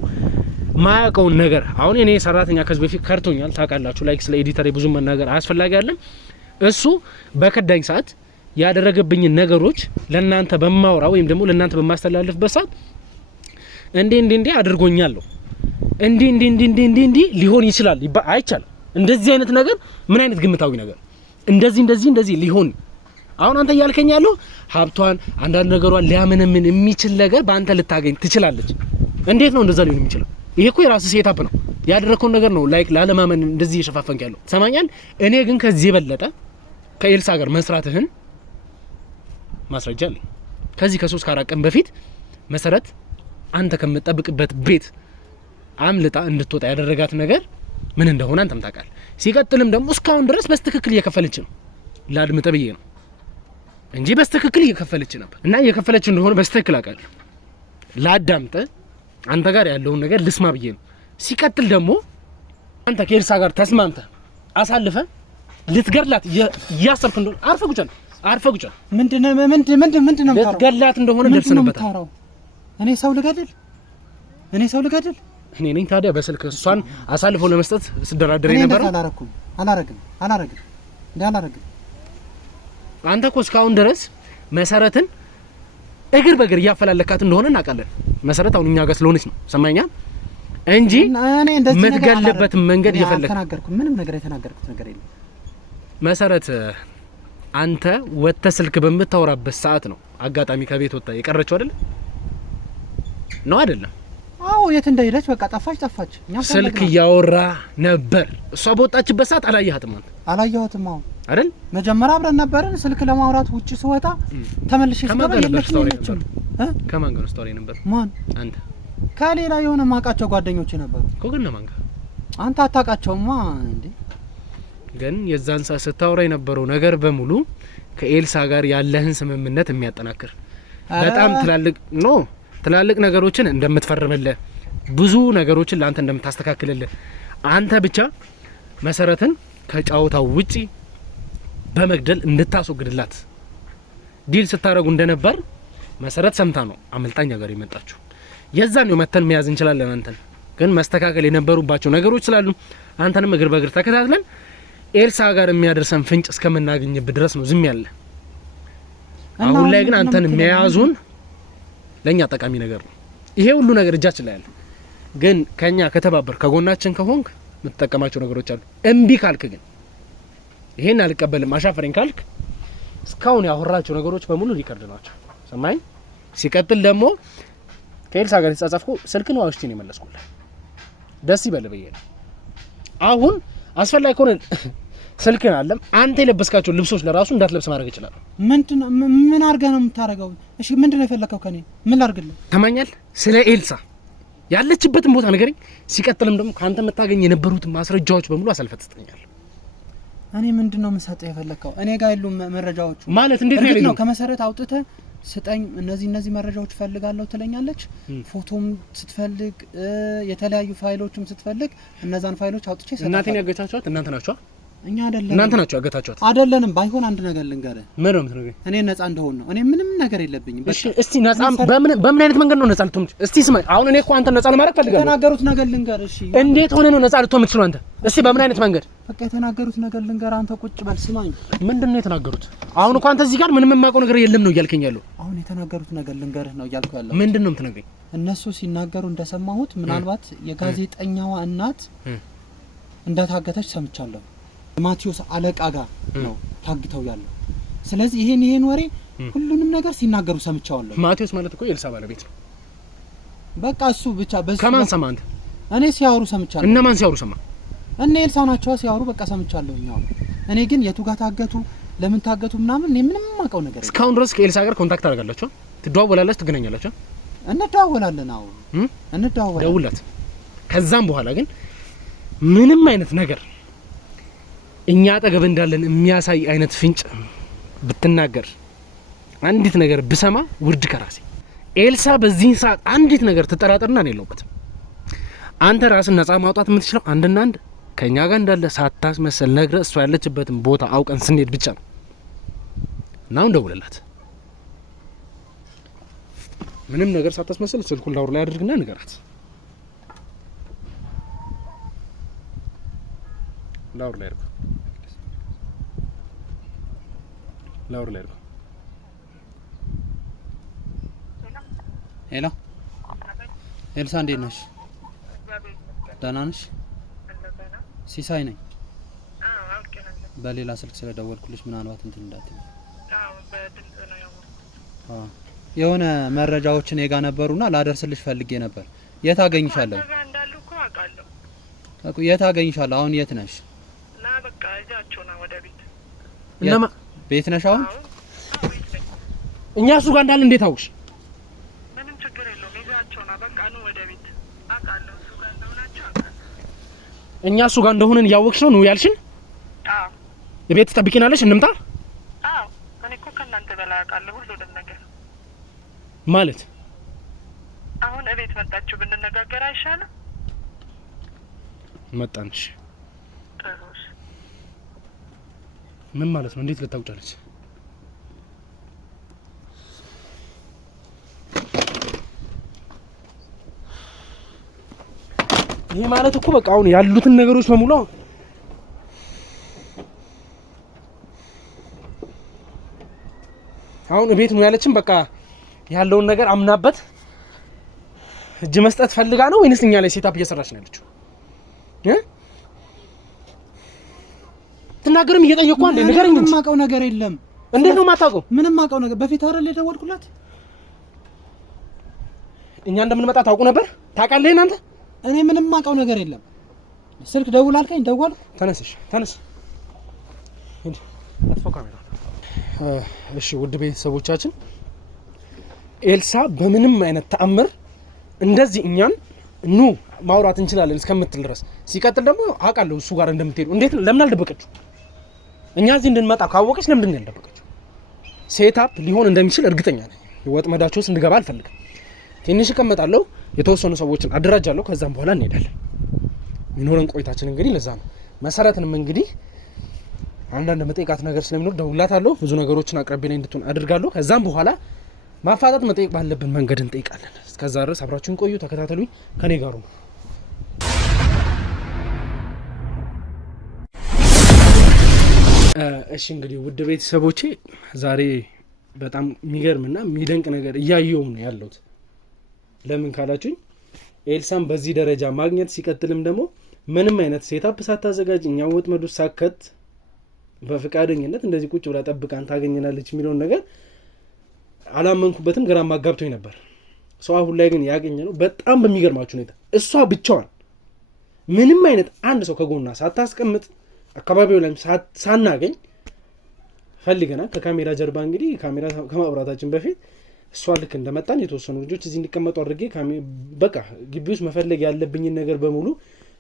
ማያውቀው ነገር አሁን እኔ ሰራተኛ ከዚህ በፊት ከርቶኛል ታውቃላችሁ ላይክ ስለ ኤዲተር ብዙ መናገር አያስፈልግ አይደለም እሱ በከዳኝ ሰዓት ያደረገብኝ ነገሮች ለናንተ በማውራ ወይም ደግሞ ለናንተ በማስተላለፍበት ሰዓት እንዴ አድርጎኛል እንዴ ሊሆን ይችላል አይቻልም እንደዚህ አይነት ነገር ምን አይነት ግምታዊ ነገር እንደዚህ ሊሆን አሁን አንተ ያልከኝ ያለው ሀብቷን አንዳንድ ነገሯን ሊያመነምን የሚችል ነገር በአንተ ልታገኝ ትችላለች እንዴት ነው እንደዛ ሊሆን የሚችለው ይሄ እኮ የራስ ሴታፕ ነው ያደረከው ነገር ነው ላይክ ላለማመን እንደዚህ እየሸፋፈንክ ያለው ሰማኛል እኔ ግን ከዚህ የበለጠ ከኤልሳ ጋር መስራትህን ማስረጃ አለኝ ከዚህ ከ3 4 ቀን በፊት መሰረት አንተ ከመጠብቅበት ቤት አምልጣ እንድትወጣ ያደረጋት ነገር ምን እንደሆነ አንተም ታውቃለህ ሲቀጥልም ደግሞ እስካሁን ድረስ በስተክክል እየከፈለች ነው ላድምጥ ብዬ ነው እንጂ በስተክክል እየከፈለች ነበር እና እየከፈለች እንደሆነ በስተክክል አውቃለሁ ላዳምጥ አንተ ጋር ያለውን ነገር ልስማ ብዬ ነው ሲቀጥል ደግሞ አንተ ከኤልሳ ጋር ተስማምተ አሳልፈ ልትገድላት ያሰብክ እንደሆነ አርፈ ጉጫ ምንድነው ልትገድላት እንደሆነ ደርሰንበታል እኔ ሰው ልገድል እኔ ነኝ ታዲያ በስልክ እሷን አሳልፈው ለመስጠት ስደራደር ነበር አላረግም አንተ እኮ እስካሁን ድረስ መሰረትን እግር በእግር እያፈላለካት እንደሆነ እናውቃለን መሰረት አሁን እኛ ጋር ስለሆነች ነው ሰማኛ እንጂ እኔ እንደዚህ ነገር የምትገልበት መንገድ እየፈለክ ተናገርኩ ምንም ነገር የተናገርኩት ነገር የለም መሰረት አንተ ወጥተ ስልክ በመታወራበት ሰዓት ነው አጋጣሚ ከቤት ወጣ የቀረችው አይደል ነው አይደለም አዎ የት እንደሄደች በቃ ጠፋች ስልክ ያወራ ነበር እሷ በወጣችበት ሰዓት አላየሃትም አንተ አላየኋትም አዎ አይደል መጀመሪያ አብረን ነበርን ስልክ ለማውራት ውጪ ስወጣ ተመልሼ ስገባ የለችም ከማን ጋር ስቶሪ ነበር ማን አንተ ከሌላ የሆነ ማቃቸው ጓደኞቼ ነበሩ ኮግና ማን ጋር አንተ አታውቃቸውማ እንዴ ግን የዛን ሰዓት ስታወራ የነበረው ነገር በሙሉ ከኤልሳ ጋር ያለህን ስምምነት የሚያጠናክር በጣም ትላልቅ ነገሮችን እንደምትፈርምልህ ብዙ ነገሮችን ለአንተ እንደምታስተካክልልህ አንተ ብቻ መሰረትን ከጫውታው ውጪ በመግደል እንድታስወግድላት ዲል ስታረጉ እንደነበር መሰረት ሰምታ ነው አመልጣኛ ጋር የመጣችው የዛን ነው መተን መያዝ እንችላለን አንተን ግን መስተካከል የነበሩባቸው ነገሮች ስላሉ አንተንም እግር በእግር ተከታትለን ኤልሳ ጋር የሚያደርሰን ፍንጭ እስከምናገኝበት ድረስ ነው ዝም ያለ አሁን ላይ ግን አንተን መያዙን ለኛ ጠቃሚ ነገር ነው ይሄ ሁሉ ነገር እጃችን ላይ አለ ግን ከኛ ከተባበር ከጎናችን ከሆንክ የምትጠቀማቸው ነገሮች አሉ እምቢ ካልክ ግን ይሄን አልቀበልም አሻፈረኝ ካልክ እስካሁን ያወራቸው ነገሮች በሙሉ ሪከርድ ናቸው ሰማይ ሲቀጥል ደግሞ ከኤልሳ ጋር ተጻጻፍኩ ስልክ ነው አውሽቲ ነው መለስኩልህ ደስ ይበል በየ አሁን አስፈላጊ ከሆነ ስልክን አለም አንተ የለበስካቸው ልብሶች ለራሱ እንዳትለብስ ማድረግ ይችላል ምን አርገህ ነው የምታረጋው እሺ ምንድነው የፈለከው ከኔ ምን ላርግልህ ተማኛል ስለ ኤልሳ ያለችበትን ቦታ ነገርኝ ሲቀጥልም ደግሞ ካንተ መታገኝ የነበሩት ማስረጃዎች በሙሉ አሳልፈህ ትሰጠኛለህ እኔ ምንድነው የምሰጠው የፈለከው እኔ ጋር ያሉ መረጃዎች ማለት እንዴት ነው ከመሰረት አውጥተህ ስጠኝ እነዚህ መረጃዎች ፈልጋለሁ ትለኛለች ፎቶም ስትፈልግ የተለያዩ ፋይሎችም ስትፈልግ እነዛን ፋይሎች አውጥቼ ሰጣለሁ እናንተን ያገቻችኋት እናንተ ናችሁ እኛ አይደለም እናንተ ናችሁ ያገታችኋት አይደለንም ባይሆን አንድ ነገር ልንገርህ ምን ነው የምትነግረኝ እኔ ነፃ እንደሆነ ነው እኔ ምንም ነገር የለብኝም እሺ እስቲ ነፃ በምን አይነት መንገድ ነው ነፃ ልትሆን እስቲ ስማ አሁን እኔ እኮ አንተ ነፃ ለማድረግ ፈልጋለሁ የተናገሩት ነገር ልንገርህ እሺ እንዴት ሆነ ነው ነፃ ልትሆን የምትችለው አንተ እስቲ በምን አይነት መንገድ በቃ የተናገሩት ነገር ልንገርህ አንተ ቁጭ በል ስማኝ ምንድነው የተናገሩት አሁን እኮ አንተ እዚህ ጋር ምንም የማውቀው ነገር የለም ነው እያልከኝ ያለው አሁን የተናገሩት ነገር ልንገርህ ነው እያልኩ ያለው ምንድነው የምትነግረኝ እነሱ ሲናገሩ እንደሰማሁት ምናልባት የጋዜጠኛዋ እናት እንደታገተች ሰምቻለሁ ማቲዮስ አለቃ ጋር ነው ታግተው ያለው ስለዚህ ይሄን ወሬ ሁሉንም ነገር ሲናገሩ ሰምቻለሁ ማቲዮስ ማለት እኮ ኤልሳ ባለቤት ነው በቃ እሱ ብቻ ከማን ሰማ አንተ እኔ ሲያወሩ ሰምቻለሁ እነማን ሲያወሩ ሰማ እነ ኤልሳ ናቸው ሲያወሩ በቃ ሰምቻለሁ እኔ ግን የቱ ጋር ታገቱ ለምን ታገቱ ምናምን እኔ ምንም ማቀው ነገር እስካሁን ድረስ ከኤልሳ ጋር ኮንታክት አደርጋላችሁ ትደዋወላላችሁ ትገናኛላችሁ እንደዋወላለን አዎ እንደዋወላለን ደውላት ከዛም በኋላ ግን ምንም አይነት ነገር እኛ አጠገብ እንዳለን የሚያሳይ አይነት ፍንጭ ብትናገር አንዲት ነገር ብሰማ ውርድ ከራሴ ኤልሳ በዚህ ሰዓት አንዲት ነገር ትጠራጠርና ነው የለውበትም። አንተ ራስን ነፃ ማውጣት የምትችለው አንድና አንድ ከኛ ጋር እንዳለ ሳታስመስል ነግረህ እሷ ያለችበትን ቦታ አውቀን ስንሄድ ብቻ ነው። እና እንደውልላት ምንም ነገር ሳታስመስል ስልኩን ላውር ላይ አድርግና ንገራት። ላውር ላይ አድርግ። ላውር ላይ አድርግ። ሄሎ ኤልሳ እንዴት ነሽ? ደህና ነሽ? ሲሳይ ነኝ። በሌላ ስልክ ስለደወልኩልሽ ምናልባት እንትን እንዳትዪ። የሆነ መረጃዎችን የጋ ነበሩና ላደርስልሽ ፈልጌ ነበር። የት አገኝሻለሁ? የት አገኝሻለሁ? አሁን የት ነሽ? እና በቃ እዛቸው ነው ወደ ቤት። እነማ ቤት ነሽ አሁን? እኛ እሱ ጋር እንዳለ እንዴት አውቅሽ? ምንም ችግር የለውም። እዛቸው ነው በቃ ነው ወደ ቤት። አውቃለሁ እሱ ጋር እንደሆናቸው አውቃለሁ። እኛ እሱ ጋር እንደሆነን እያወቅሽ ነው ያልሽን? አዎ። ቤት ትጠብቂናለሽ? እንምጣ? አዎ። እኔ እኮ ከእናንተ በላይ አውቃለሁ ሁሉንም ነገር። ማለት አሁን እቤት መጣችሁ ብንነጋገር አይሻልም? መጣንሽ። ጥሩስ ምን ማለት ነው? እንዴት ልታውጫለች? ይሄ ማለት እኮ በቃ አሁን ያሉትን ነገሮች በሙሉ አሁን ቤት ነው ያለችን። በቃ ያለውን ነገር አምናበት እጅ መስጠት ፈልጋ ነው ወይንስ እኛ ላይ ሴታፕ እየሰራች ነው ያለችው? ትናገርም እየጠየቅኩ አንዴ ንገረኝ እንጂ። የማውቀው ነገር የለም። እንዴት ነው የማታውቀው? ምንም የማውቀው ነገር በፊት አይደል የደወልኩላት? እኛ እንደምንመጣ ታውቁ ነበር? ታውቃለህ እናንተ? እኔ ምንም የማውቀው ነገር የለም። ስልክ ደውል አልከኝ፣ ደወልኩ። ተነስሽ ተነስ። እሺ ውድ ቤተሰቦቻችን ኤልሳ በምንም አይነት ተአምር እንደዚህ እኛን ኑ ማውራት እንችላለን እስከምትል ድረስ ሲቀጥል ደግሞ አውቃለሁ እሱ ጋር እንደምትሄዱ እንዴት ለምን አልደበቀችው? እኛ እዚህ እንድንመጣ ካወቀች ለምንድን ነው ያልደበቀችው? ሴታፕ ሊሆን እንደሚችል እርግጠኛ ነኝ። ወጥመዳቸው ውስጥ እንድገባ አልፈልግም። ትንሽ እቀመጣለሁ፣ የተወሰኑ ሰዎችን አደራጃለሁ፣ ከዛም በኋላ እንሄዳለን። የሚኖረን ቆይታችን እንግዲህ ለዛ ነው። መሰረትንም እንግዲህ አንዳንድ መጠይቃት ነገር ስለሚኖር ደውላታለሁ። ብዙ ነገሮችን አቅርቤ ላይ እንድትሆን አድርጋለሁ። ከዛም በኋላ ማፋጣት መጠየቅ ባለብን መንገድ እንጠይቃለን። እስከዛ ድረስ አብራችሁን ቆዩ፣ ተከታተሉኝ፣ ከኔ ጋር ነው። እሺ እንግዲህ ውድ ቤተሰቦቼ ዛሬ በጣም የሚገርምና የሚደንቅ ነገር እያየሁም ነው ያለሁት። ለምን ካላችሁኝ ኤልሳን በዚህ ደረጃ ማግኘት ሲቀጥልም ደግሞ ምንም አይነት ሴታፕ ሳታዘጋጅ እኛ ወጥመዱ ሳከት በፍቃደኝነት እንደዚህ ቁጭ ብላ ጠብቃን ታገኘናለች የሚለውን ነገር አላመንኩበትም። ግራ ማጋብቶኝ ነበር። ሰው አሁን ላይ ግን ያገኘ ነው በጣም በሚገርማችሁ ሁኔታ እሷ ብቻዋን ምንም አይነት አንድ ሰው ከጎና ሳታስቀምጥ አካባቢው ላይ ሳናገኝ ፈልገናል። ከካሜራ ጀርባ እንግዲህ ካሜራ ከማብራታችን በፊት እሷ ልክ እንደመጣን የተወሰኑ ልጆች እዚህ እንዲቀመጡ አድርጌ በቃ ግቢ ውስጥ መፈለግ ያለብኝን ነገር በሙሉ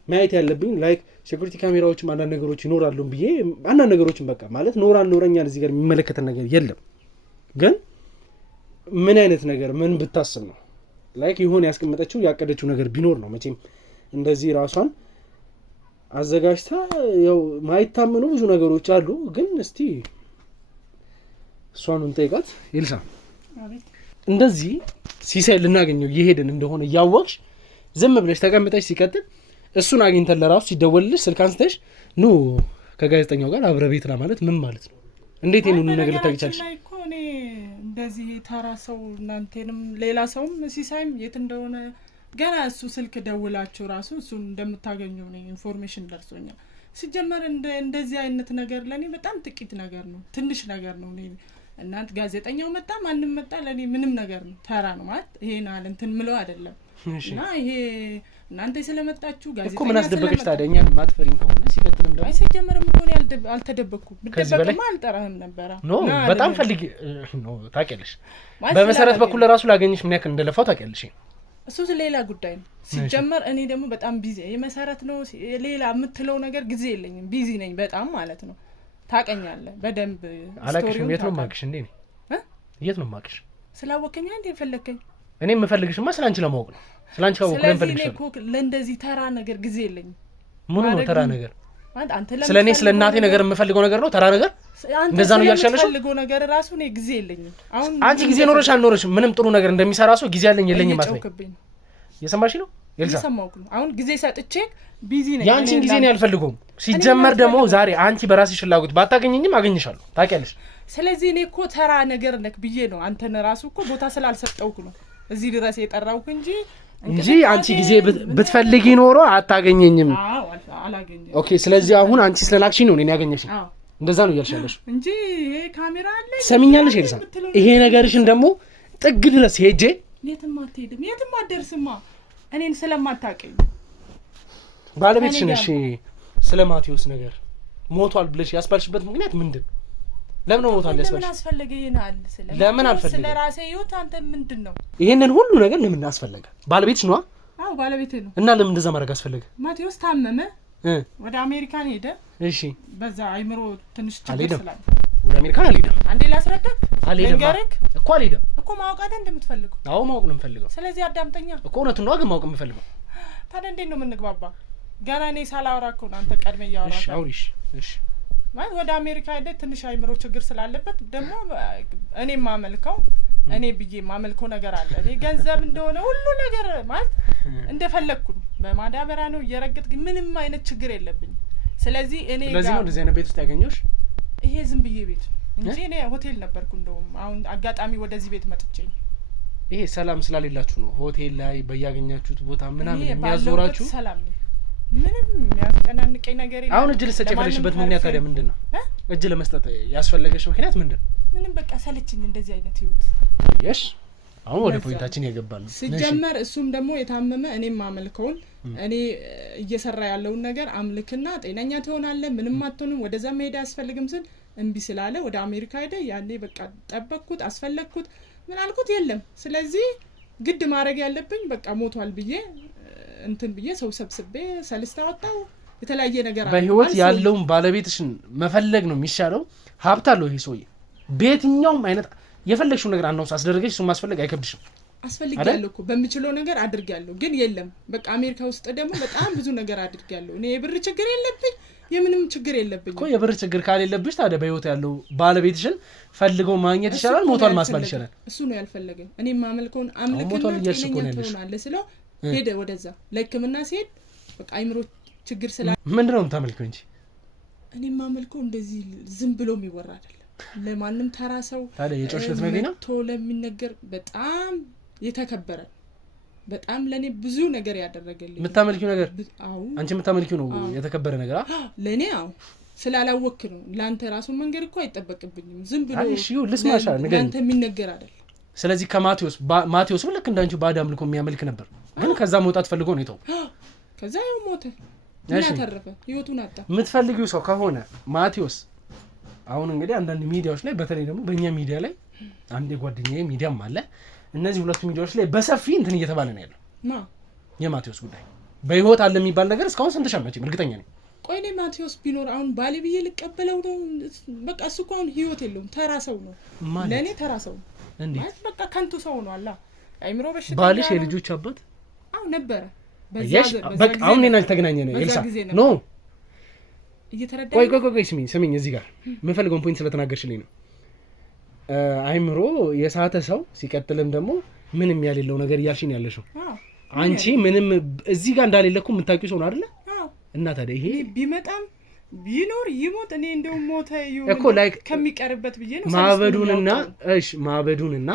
ማየት ያለብኝ ላይክ ሴኩሪቲ ካሜራዎችም አንዳንድ ነገሮች ይኖራሉ ብዬ አንዳንድ ነገሮችን በቃ ማለት ኖረኛል እዚህ ጋር የሚመለከተን ነገር የለም። ግን ምን አይነት ነገር ምን ብታስብ ነው ላይክ ይሆን ያስቀመጠችው ያቀደችው ነገር ቢኖር ነው መቼም እንደዚህ ራሷን አዘጋጅታ ያው ማይታመኑ ብዙ ነገሮች አሉ። ግን እስቲ እሷን እንጠይቃት። ኤልሳ እንደዚህ ሲሳይ ልናገኘው እየሄድን እንደሆነ እያወቅሽ ዝም ብለሽ ተቀምጠሽ ሲቀጥል እሱን አግኝተን ለራሱ ሲደወልልሽ ስልክ አንስተሽ ኑ ከጋዜጠኛው ጋር አብረ ቤት ላ ማለት ምን ማለት ነው? እንዴት ይሄን ነገር ልታገቻለሽ? እኔ እንደዚህ ተራ ሰው እናንተንም ሌላ ሰውም ሲሳይም የት እንደሆነ ገና እሱ ስልክ ደውላችሁ ራሱ እሱን እንደምታገኙ ነው ኢንፎርሜሽን ደርሶኛል። ሲጀመር እንደዚህ አይነት ነገር ለኔ በጣም ጥቂት ነገር ነው፣ ትንሽ ነገር ነው። እኔ እናንተ ጋዜጠኛው መጣ ማንንም መጣ ለኔ ምንም ነገር ነው፣ ተራ ነው ማለት ይሄን አለ እንትን ምለው አይደለም። እና ይሄ እናንተ ስለመጣችሁ ጋዜጠኛ እኮ ምን አስደበቀሽ ታዲያ? እኛን ማትፈሪን ከሆነ ሲቀጥልም ደግሞ አይሰጀመረም እኮ ነው አልተደበኩም። ብደበቅማ አልጠራህም ነበር። ኖ በጣም ፈልጊ ኖ ታውቂያለሽ። በመሰረት በኩል ለራሱ ላገኝሽ ምን ያክል እንደለፋው ታውቂያለሽ። እሱ ሌላ ጉዳይ ነው። ሲጀመር እኔ ደግሞ በጣም ቢዚ የመሰረት ነው ሌላ የምትለው ነገር ጊዜ የለኝም። ቢዚ ነኝ በጣም ማለት ነው። ታውቀኛለህ በደንብ። አላውቅሽም። የት ነው የማውቅሽ? እንዴ የት ነው የማውቅሽ? ስላወቀኝ አንዴ ፈለከኝ እኔ የምፈልግሽማ ስላንቺ ለማወቅ ነው። ስላንቺ ካወቅኩ ስለዚህ እኮ ለእንደዚህ ተራ ነገር ጊዜ የለኝም። ምን ነው ተራ ነገር? ስለኔ ስለናቴ ነገር የምፈልገው ነገር ነው ተራ ነገር? እንደዛ ነው ያልሻለሽ? የምፈልገው ነገር ራሱ ነው ጊዜ የለኝም። አሁን አንቺ ጊዜ ኖርሽ አልኖርሽ ምንም ጥሩ ነገር እንደሚሰራ ሰው ጊዜ ያለኝ የለኝም ማለት ነው። የሰማሽ ነው ኤልሳ? የሰማሁት ነው። አሁን ጊዜ ሰጥቼ ቢዚ ነኝ። ያንቺን ጊዜ ነው ያልፈልገውም። ሲጀመር ደግሞ ዛሬ አንቺ በራስሽ ፍላጎት ባታገኘኝም አገኝሻለሁ። ታውቂያለሽ። ስለዚህ እኔ እኮ ተራ ነገር ነክ ብዬ ነው አንተን ራሱ እኮ ቦታ ስላልሰጠውኩ ነው እዚህ ድረስ የጠራውኩ እንጂ አንቺ ጊዜ ብትፈልጊ ኖሮ አታገኘኝም። አዎ አላገኘም። ኦኬ። ስለዚህ አሁን አንቺ ስለላክሽኝ ነው እኔ ያገኘሽኝ። እንደዛ ነው እያልሻለሽ እንጂ ይሄ ካሜራ አለ። ሰሚኛለሽ ኤልሳ? ይሄ ነገርሽን ደግሞ ጥግ ድረስ ሄጄ የትም አትሄድም፣ የትም አትደርስማ እኔን ስለማታውቀኝ። ባለቤትሽ ነሽ። ስለ ማቴዎስ ነገር ሞቷል ብለሽ ያስባልሽበት ምክንያት ምንድን ነው? ለምን ሞቷል ያስባልሽ? ለምን አስፈለገ? ይናል ለምን አልፈለገ? ስለ ራሴ ህይወት አንተ ምንድን ነው ይሄንን ሁሉ ነገር ለምን አስፈለገ? ባለቤትሽ ነው? አዎ ባለቤቴ ነው። እና ለምን እንደዛ ማድረግ አስፈለገ? ማቴዎስ ታመመ፣ ወደ አሜሪካን ሄደ። እሺ በዛ አይምሮ ትንሽ ችግር ስላለ ወደ አሜሪካን አልሄደም። አንዴ ላስረዳክ። አልሄደም እኮ አልሄደም እኮ ማወቅ አይደል እንደምትፈልገው? አዎ ማወቅ ነው የምፈልገው። ስለዚህ አዳምጠኛ እኮ እውነቱን ነው ግን ማወቅ የምፈልገው። ታዲያ እንዴት ነው የምንግባባ? ገና እኔ ሳላወራ እኮ ነው አንተ ቀድሜ እያወራህ። እሺ አውሪሽ። እሺ ማለት ወደ አሜሪካ ሄደ ትንሽ አይምሮ ችግር ስላለበት ደግሞ እኔ ማመልከው እኔ ብዬ ማመልከው ነገር አለ። እኔ ገንዘብ እንደሆነ ሁሉ ነገር ማለት እንደፈለግኩ በማዳበሪያ ነው እየረገጥኩ ምንም አይነት ችግር የለብኝ። ስለዚህ እኔ ለዚህ ነው እንደዚህ አይነት ቤት ውስጥ ያገኘሁሽ። ይሄ ዝም ብዬ ቤት እንጂ እኔ ሆቴል ነበርኩ። እንደውም አሁን አጋጣሚ ወደዚህ ቤት መጥቼ ይሄ ሰላም ስላሌላችሁ ነው ሆቴል ላይ በያገኛችሁት ቦታ ምናምን የሚያዞራችሁ። ሰላም ነው ምንም የሚያስጨናንቀኝ ነገር የለም። አሁን እጅ ልትሰጪ የፈለግሽበት ምክንያት ታዲያ ምንድን ነው? እጅ ለመስጠት ያስፈለገሽ ምክንያት ምንድን ነው? ምንም በቃ ሰለችኝ እንደዚህ አይነት ህይወት። እሺ አሁን ወደ ፖይንታችን ያገባል። ሲጀመር እሱም ደግሞ የታመመ እኔም ማመልከውን እኔ እየሰራ ያለውን ነገር አምልክና ጤነኛ ትሆናለህ፣ ምንም አትሆንም፣ ወደዛ መሄድ አያስፈልግም ስል እምቢ ስላለ ወደ አሜሪካ ሄደ። ያኔ በቃ ጠበቅኩት፣ አስፈለግኩት፣ ምን አልኩት የለም። ስለዚህ ግድ ማድረግ ያለብኝ በቃ ሞቷል ብዬ እንትን ብዬ ሰው ሰብስቤ ሰልስታ ወጣው። የተለያየ ነገር አለ። በህይወት ያለውን ባለቤትሽን መፈለግ ነው የሚሻለው። ሀብት አለው ይሄ ሰውዬ። በየትኛውም አይነት የፈለግሽው ነገር አናውስ አስደረገሽ እሱን ማስፈለግ አይከብድሽም። አስፈልጋለሁ እኮ በሚችለው ነገር አድርጋለሁ። ግን የለም በቃ አሜሪካ ውስጥ ደግሞ በጣም ብዙ ነገር አድርጋለሁ። እኔ የብር ችግር የለብኝ፣ የምንም ችግር የለብኝ እኮ። የብር ችግር ካሌለብሽ ታዲያ በህይወት ያለው ባለቤትሽን ፈልገው ማግኘት ይሻላል። ሞቷል ማስባል ይሻላል። እሱ ነው ያልፈለገኝ። እኔ ማመልከውን አምልክና ጤነኛ ትሆናለህ ስለው ሄደ ወደዛ ለህክምና ሲሄድ በቃ አይምሮ ችግር ስላለ ምንድን ነው የምታመልከው እንጂ እኔ ማመልከው እንደዚህ ዝም ብሎ የሚወራ አይደለም። ለማንም ተራ ሰው ታዲያ የጮሽለት ነገር ነው ቶሎ የሚነገር በጣም የተከበረ በጣም ለኔ ብዙ ነገር ያደረገልኝ የምታመልኪው ነገር። አዎ አንቺ የምታመልኪው ነው የተከበረ ነገር። ለኔ አዎ ስላላወክ ነው። ላንተ ራሱ መንገር እኮ አይጠበቅብኝም። ዝም ብሎ እሺ ልስማሻ ነገር ላንተ የሚነገር አይደል። ስለዚህ ከማቴዎስ ልክ እንዳንቺ ባዳ አምልኮ የሚያመልክ ነበር፣ ግን ከዛ መውጣት ፈልጎ ነው የተው። ከዛ ያው ሞተ። ምን አተረፈ? ህይወቱን አጣ። የምትፈልጊው ሰው ከሆነ ማቴዎስ አሁን እንግዲህ አንዳንድ ሚዲያዎች ላይ በተለይ ደግሞ በእኛ ሚዲያ ላይ አንድ የጓደኛዬ ሚዲያም አለ። እነዚህ ሁለቱ ሚዲያዎች ላይ በሰፊ እንትን እየተባለ ነው ያለው የማቴዎስ ጉዳይ። በህይወት አለ የሚባል ነገር እስካሁን ሰምተሻል መቼም እርግጠኛ ነኝ። ቆይ እኔ ማቴዎስ ቢኖር አሁን ባሌ ብዬ ልቀበለው ነው? በቃ እሱ እኮ አሁን ህይወት የለውም። ተራ ሰው ነው ለእኔ፣ ተራ ሰው ነው ማለት በቃ ከንቱ ሰው ነው። አላ አይምሮ በሽታ። ባልሽ የልጆች አባት አዎ ነበረ። በቃ አሁን እኔና ተገናኘ ነው ኤልሳ ኖ እየተረዳ ቆይ ስሚኝ እዚህ ጋር የምፈልገውን ፖይንት ስለተናገርሽልኝ ነው። አይምሮ የሳተ ሰው ሲቀጥልም ደግሞ ምንም ያሌለው ነገር እያልሽ ነው ያለሽው። አንቺ ምንም እዚህ ጋር እንዳሌለ እኮ የምታውቂው ሰው ነው አይደለ? እና ታዲያ ይሄ ቢመጣም ቢኖር ይሞት እኔ እንደው ሞተ እኮ ላይክ ከሚቀርበት ብዬ ነው ማበዱንና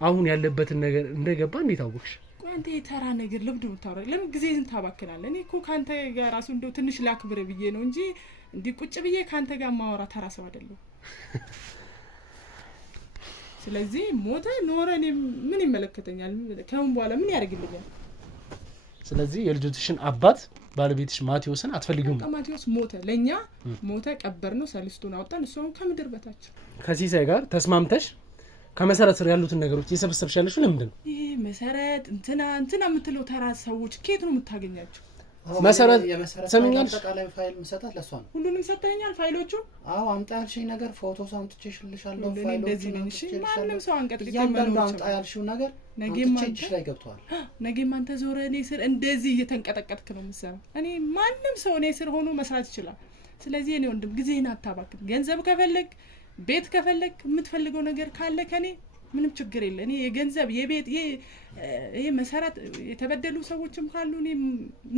አሁን ያለበትን ነገር እንደገባ እንዴት አወቅሽ? አንተ የተራ ነገር ልብድ ምታወራ ለምን ጊዜህን ታባክናለህ? እኔ እኮ ካንተ ጋር ራሱ እንደው ትንሽ ላክብር ብዬ ነው እንጂ እንዲህ ቁጭ ብዬ ካንተ ጋር ማወራ ተራ ሰው አይደለም። ስለዚህ ሞተ ኖረ እኔ ምን ይመለከተኛል? ከምን በኋላ ምን ያደርግልኛል? ስለዚህ የልጆችሽን አባት ባለቤትሽ ማቴዎስን አትፈልጊውም? ማቴዎስ ሞተ፣ ለኛ ሞተ፣ ቀበር ነው፣ ሰልስቱን አወጣን። እሱ አሁን ከምድር በታች ከሲሳይ ጋር ተስማምተሽ ከመሰረት ስር ያሉትን ነገሮች እየሰበሰብሽ ያለሽው ለምንድን ነው? ይሄ መሰረት እንትና የምትለው ተራ ሰዎች ከየት ነው የምታገኛቸው? መሰረት የመሰረት ሰምኛለሽ አጠቃላይ ፋይል መሰጣት ለሷ ነው ሁሉንም ሰጠኛል ፋይሎቹ አዎ አምጣ ያልሽኝ ነገር ፎቶ ሳምጥቼልሻለሁ ሁሉንም ፋይሎቹ እንደዚህ ነኝ እሺ ማንም ሰው አንቀጥቅጥ ያንዳንዱ አምጣ ያልሽው ነገር ነገም አንቺ ላይ ገብቷል ነገም አንተ ዞረ እኔ ስር እንደዚህ እየተንቀጠቀጥክ ነው የምትሰራው እኔ ማንም ሰው እኔ ስር ሆኖ መስራት ይችላል ስለዚህ እኔ ወንድም ጊዜህን አታባክን ገንዘብ ከፈለክ ቤት ከፈለክ የምትፈልገው ነገር ካለ ከኔ ምንም ችግር የለ እኔ የገንዘብ የቤት ይሄ መሰረት የተበደሉ ሰዎችም ካሉ እኔ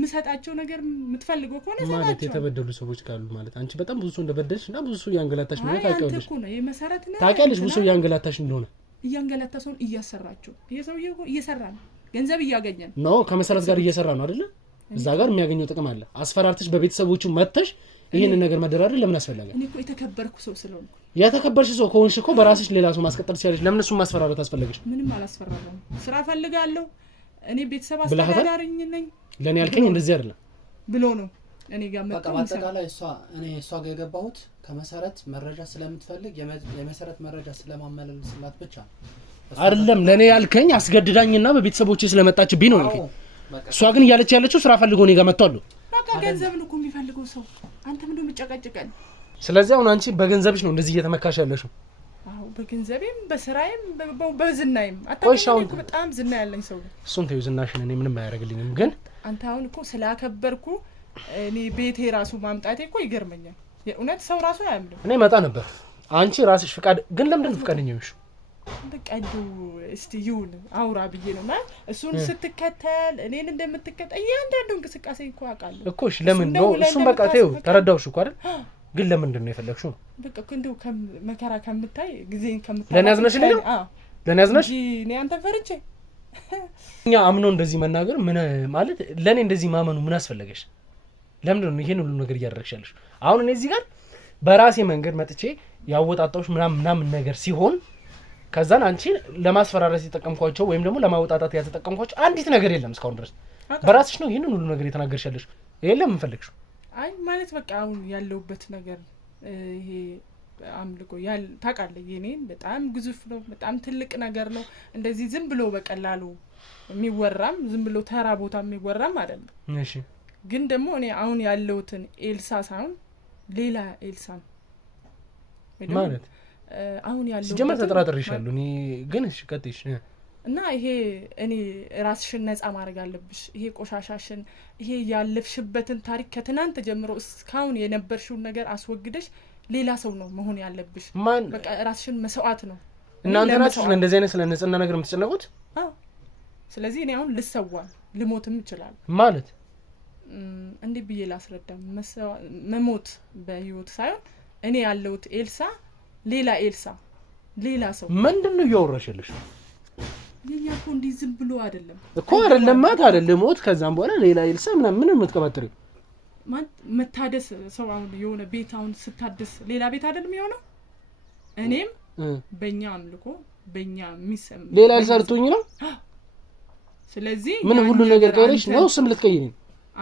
ምሰጣቸው ነገር የምትፈልገው ከሆነ ማለት የተበደሉ ሰዎች ካሉ ማለት አንቺ በጣም ብዙ ሰው እንደበደልሽ እና ብዙ ሰው ያንገላታሽ ነው ታውቂያለሽ እኮ ነው ይሄ መሰረት ነው ታውቂያለሽ ብዙ ሰው ያንገላታሽ እንደሆነ እያንገላታ ሰውን እያሰራቸው የሰውዬው እየሰራ ነው ገንዘብ እያገኘ ነው ከመሰረት ጋር እየሰራ ነው አይደለ እዛ ጋር የሚያገኘው ጥቅም አለ አስፈራርተሽ በቤተሰቦቹ መተሽ ይሄን ነገር መደራደር ለምን አስፈለገ እኔ እኮ የተከበርኩ ሰው ስለሆንኩ የተከበርሽ ሰው ከሆንሽ እኮ በራስሽ ሌላ ሰው ማስቀጠል ትችያለሽ ለምን እሱን ማስፈራራት አስፈለገሽ ምንም አላስፈራራም ስራ ፈልጋለሁ እኔ ቤተሰብ አስተዳዳሪ ነኝ ለኔ ያልከኝ እንደዚህ አይደለም ብሎ ነው እኔ ጋር በቃ በአጠቃላይ እሷ ጋር የገባሁት ከመሰረት መረጃ ስለምትፈልግ የመሰረት መረጃ ስለማመላለስላት ብቻ አይደለም ለኔ ያልከኝ አስገድዳኝና በቤተሰቦቼ ስለመጣችብኝ ነው ያልከኝ እሷ ግን እያለች ያለችው ስራ ፈልጎ ነው ጋር በቃ ገንዘብን እኮ የሚፈልገው ሰው አንተ ምንድነው የምጨቀጭቀን ስለዚህ አሁን አንቺ በገንዘብሽ ነው እንደዚህ እየተመካሽ ያለሽው አዎ በገንዘቤም በስራዬም በዝናዬም አታውቂኝ በጣም ዝና ያለኝ ሰው እሱን ተይው ዝናሽን እኔ ምንም አያደርግልኝም ግን አንተ አሁን እኮ ስላከበርኩ እኔ ቤቴ ራሱ ማምጣቴ እኮ ይገርመኛል የእውነት ሰው ራሱ አያምንም እኔ መጣ ነበር አንቺ ራስሽ ፍቃድ ግን ለምንድን ነው ፍቃደኛ ነሽ በቃ እስቲ ይሁን አውራ ብዬ ነው ማለት እሱን ስትከተል እኔን እንደምትከተል ያንዳንዱ እንቅስቃሴ እኮ አውቃለሁ እኮ እሺ ለምን ነው እሱን በቃ ተይው ተረዳውሽ እኮ አይደል ግን ለምንድን ነው የፈለግሽው በቃ እንደው መከራ ከምታይ ጊዜን ከምታይ ለኔ ያዝነሽልኝ ነው ለኔ ያዝነሽ እኔ አንተ ፈርቼ እኛ አምኖ እንደዚህ መናገር ምን ማለት ለኔ እንደዚህ ማመኑ ምን አስፈልገሽ ለምንድን ነው ይሄን ሁሉ ነገር እያደረግሻለሽ አሁን እኔ እዚህ ጋር በራሴ መንገድ መጥቼ ያወጣጣውሽ ምናምን ነገር ሲሆን ከዛን አንቺ ለማስፈራራት የተጠቀምኳቸው ወይም ደግሞ ለማወጣጣት ያተጠቀምኳቸው አንዲት ነገር የለም እስካሁን ድረስ በራስሽ ነው ይሄን ሁሉ ነገር የተናገርሻለሽ የለም እንፈልግሽው አይ ማለት በቃ አሁን ያለውበት ነገር ይሄ አምልኮ ታውቃለህ የኔን በጣም ግዙፍ ነው በጣም ትልቅ ነገር ነው እንደዚህ ዝም ብሎ በቀላሉ የሚወራም ዝም ብሎ ተራ ቦታ የሚወራም አይደለም እሺ ግን ደግሞ እኔ አሁን ያለውትን ኤልሳ ሳይሆን ሌላ ኤልሳ ማለት አሁን ያለው ሲጀመር ተጠራጥሬሻለሁ እኔ ግን እሺ ቀጥይሽ እና ይሄ እኔ ራስሽን ነፃ ማድረግ አለብሽ ይሄ ቆሻሻሽን ይሄ ያለፍሽበትን ታሪክ ከትናንት ጀምሮ እስካሁን የነበርሽውን ነገር አስወግደሽ ሌላ ሰው ነው መሆን ያለብሽ በቃ ራስሽን መስዋዕት ነው እናንተ ናችሁ ለእንደዚህ አይነት ስለ ንጽህና ነገር የምትጨነቁት አዎ ስለዚህ እኔ አሁን ልሰዋ ልሞትም ይችላል ማለት እንዴ ብዬ ላስረዳ መሞት በህይወት ሳይሆን እኔ ያለውት ኤልሳ ሌላ ኤልሳ ሌላ ሰው ምንድነው ያወራሽልሽ የኛ እኮ እንዲህ ዝም ብሎ አይደለም እኮ አይደለም ማለት አይደለም ሞት ከዛም በኋላ ሌላ ኤልሳ ምን የምትቀባጥሪው መታደስ ሰው አሁን የሆነ ቤት አሁን ስታደስ ሌላ ቤት አይደለም የሆነው እኔም በእኛ አምልኮ በእኛ ሚሰም ሌላ ኤልሳ ልትሆኚ ነው ስለዚህ ምን ሁሉ ነገር ቀይረሽ ነው ስም ልትቀይሪ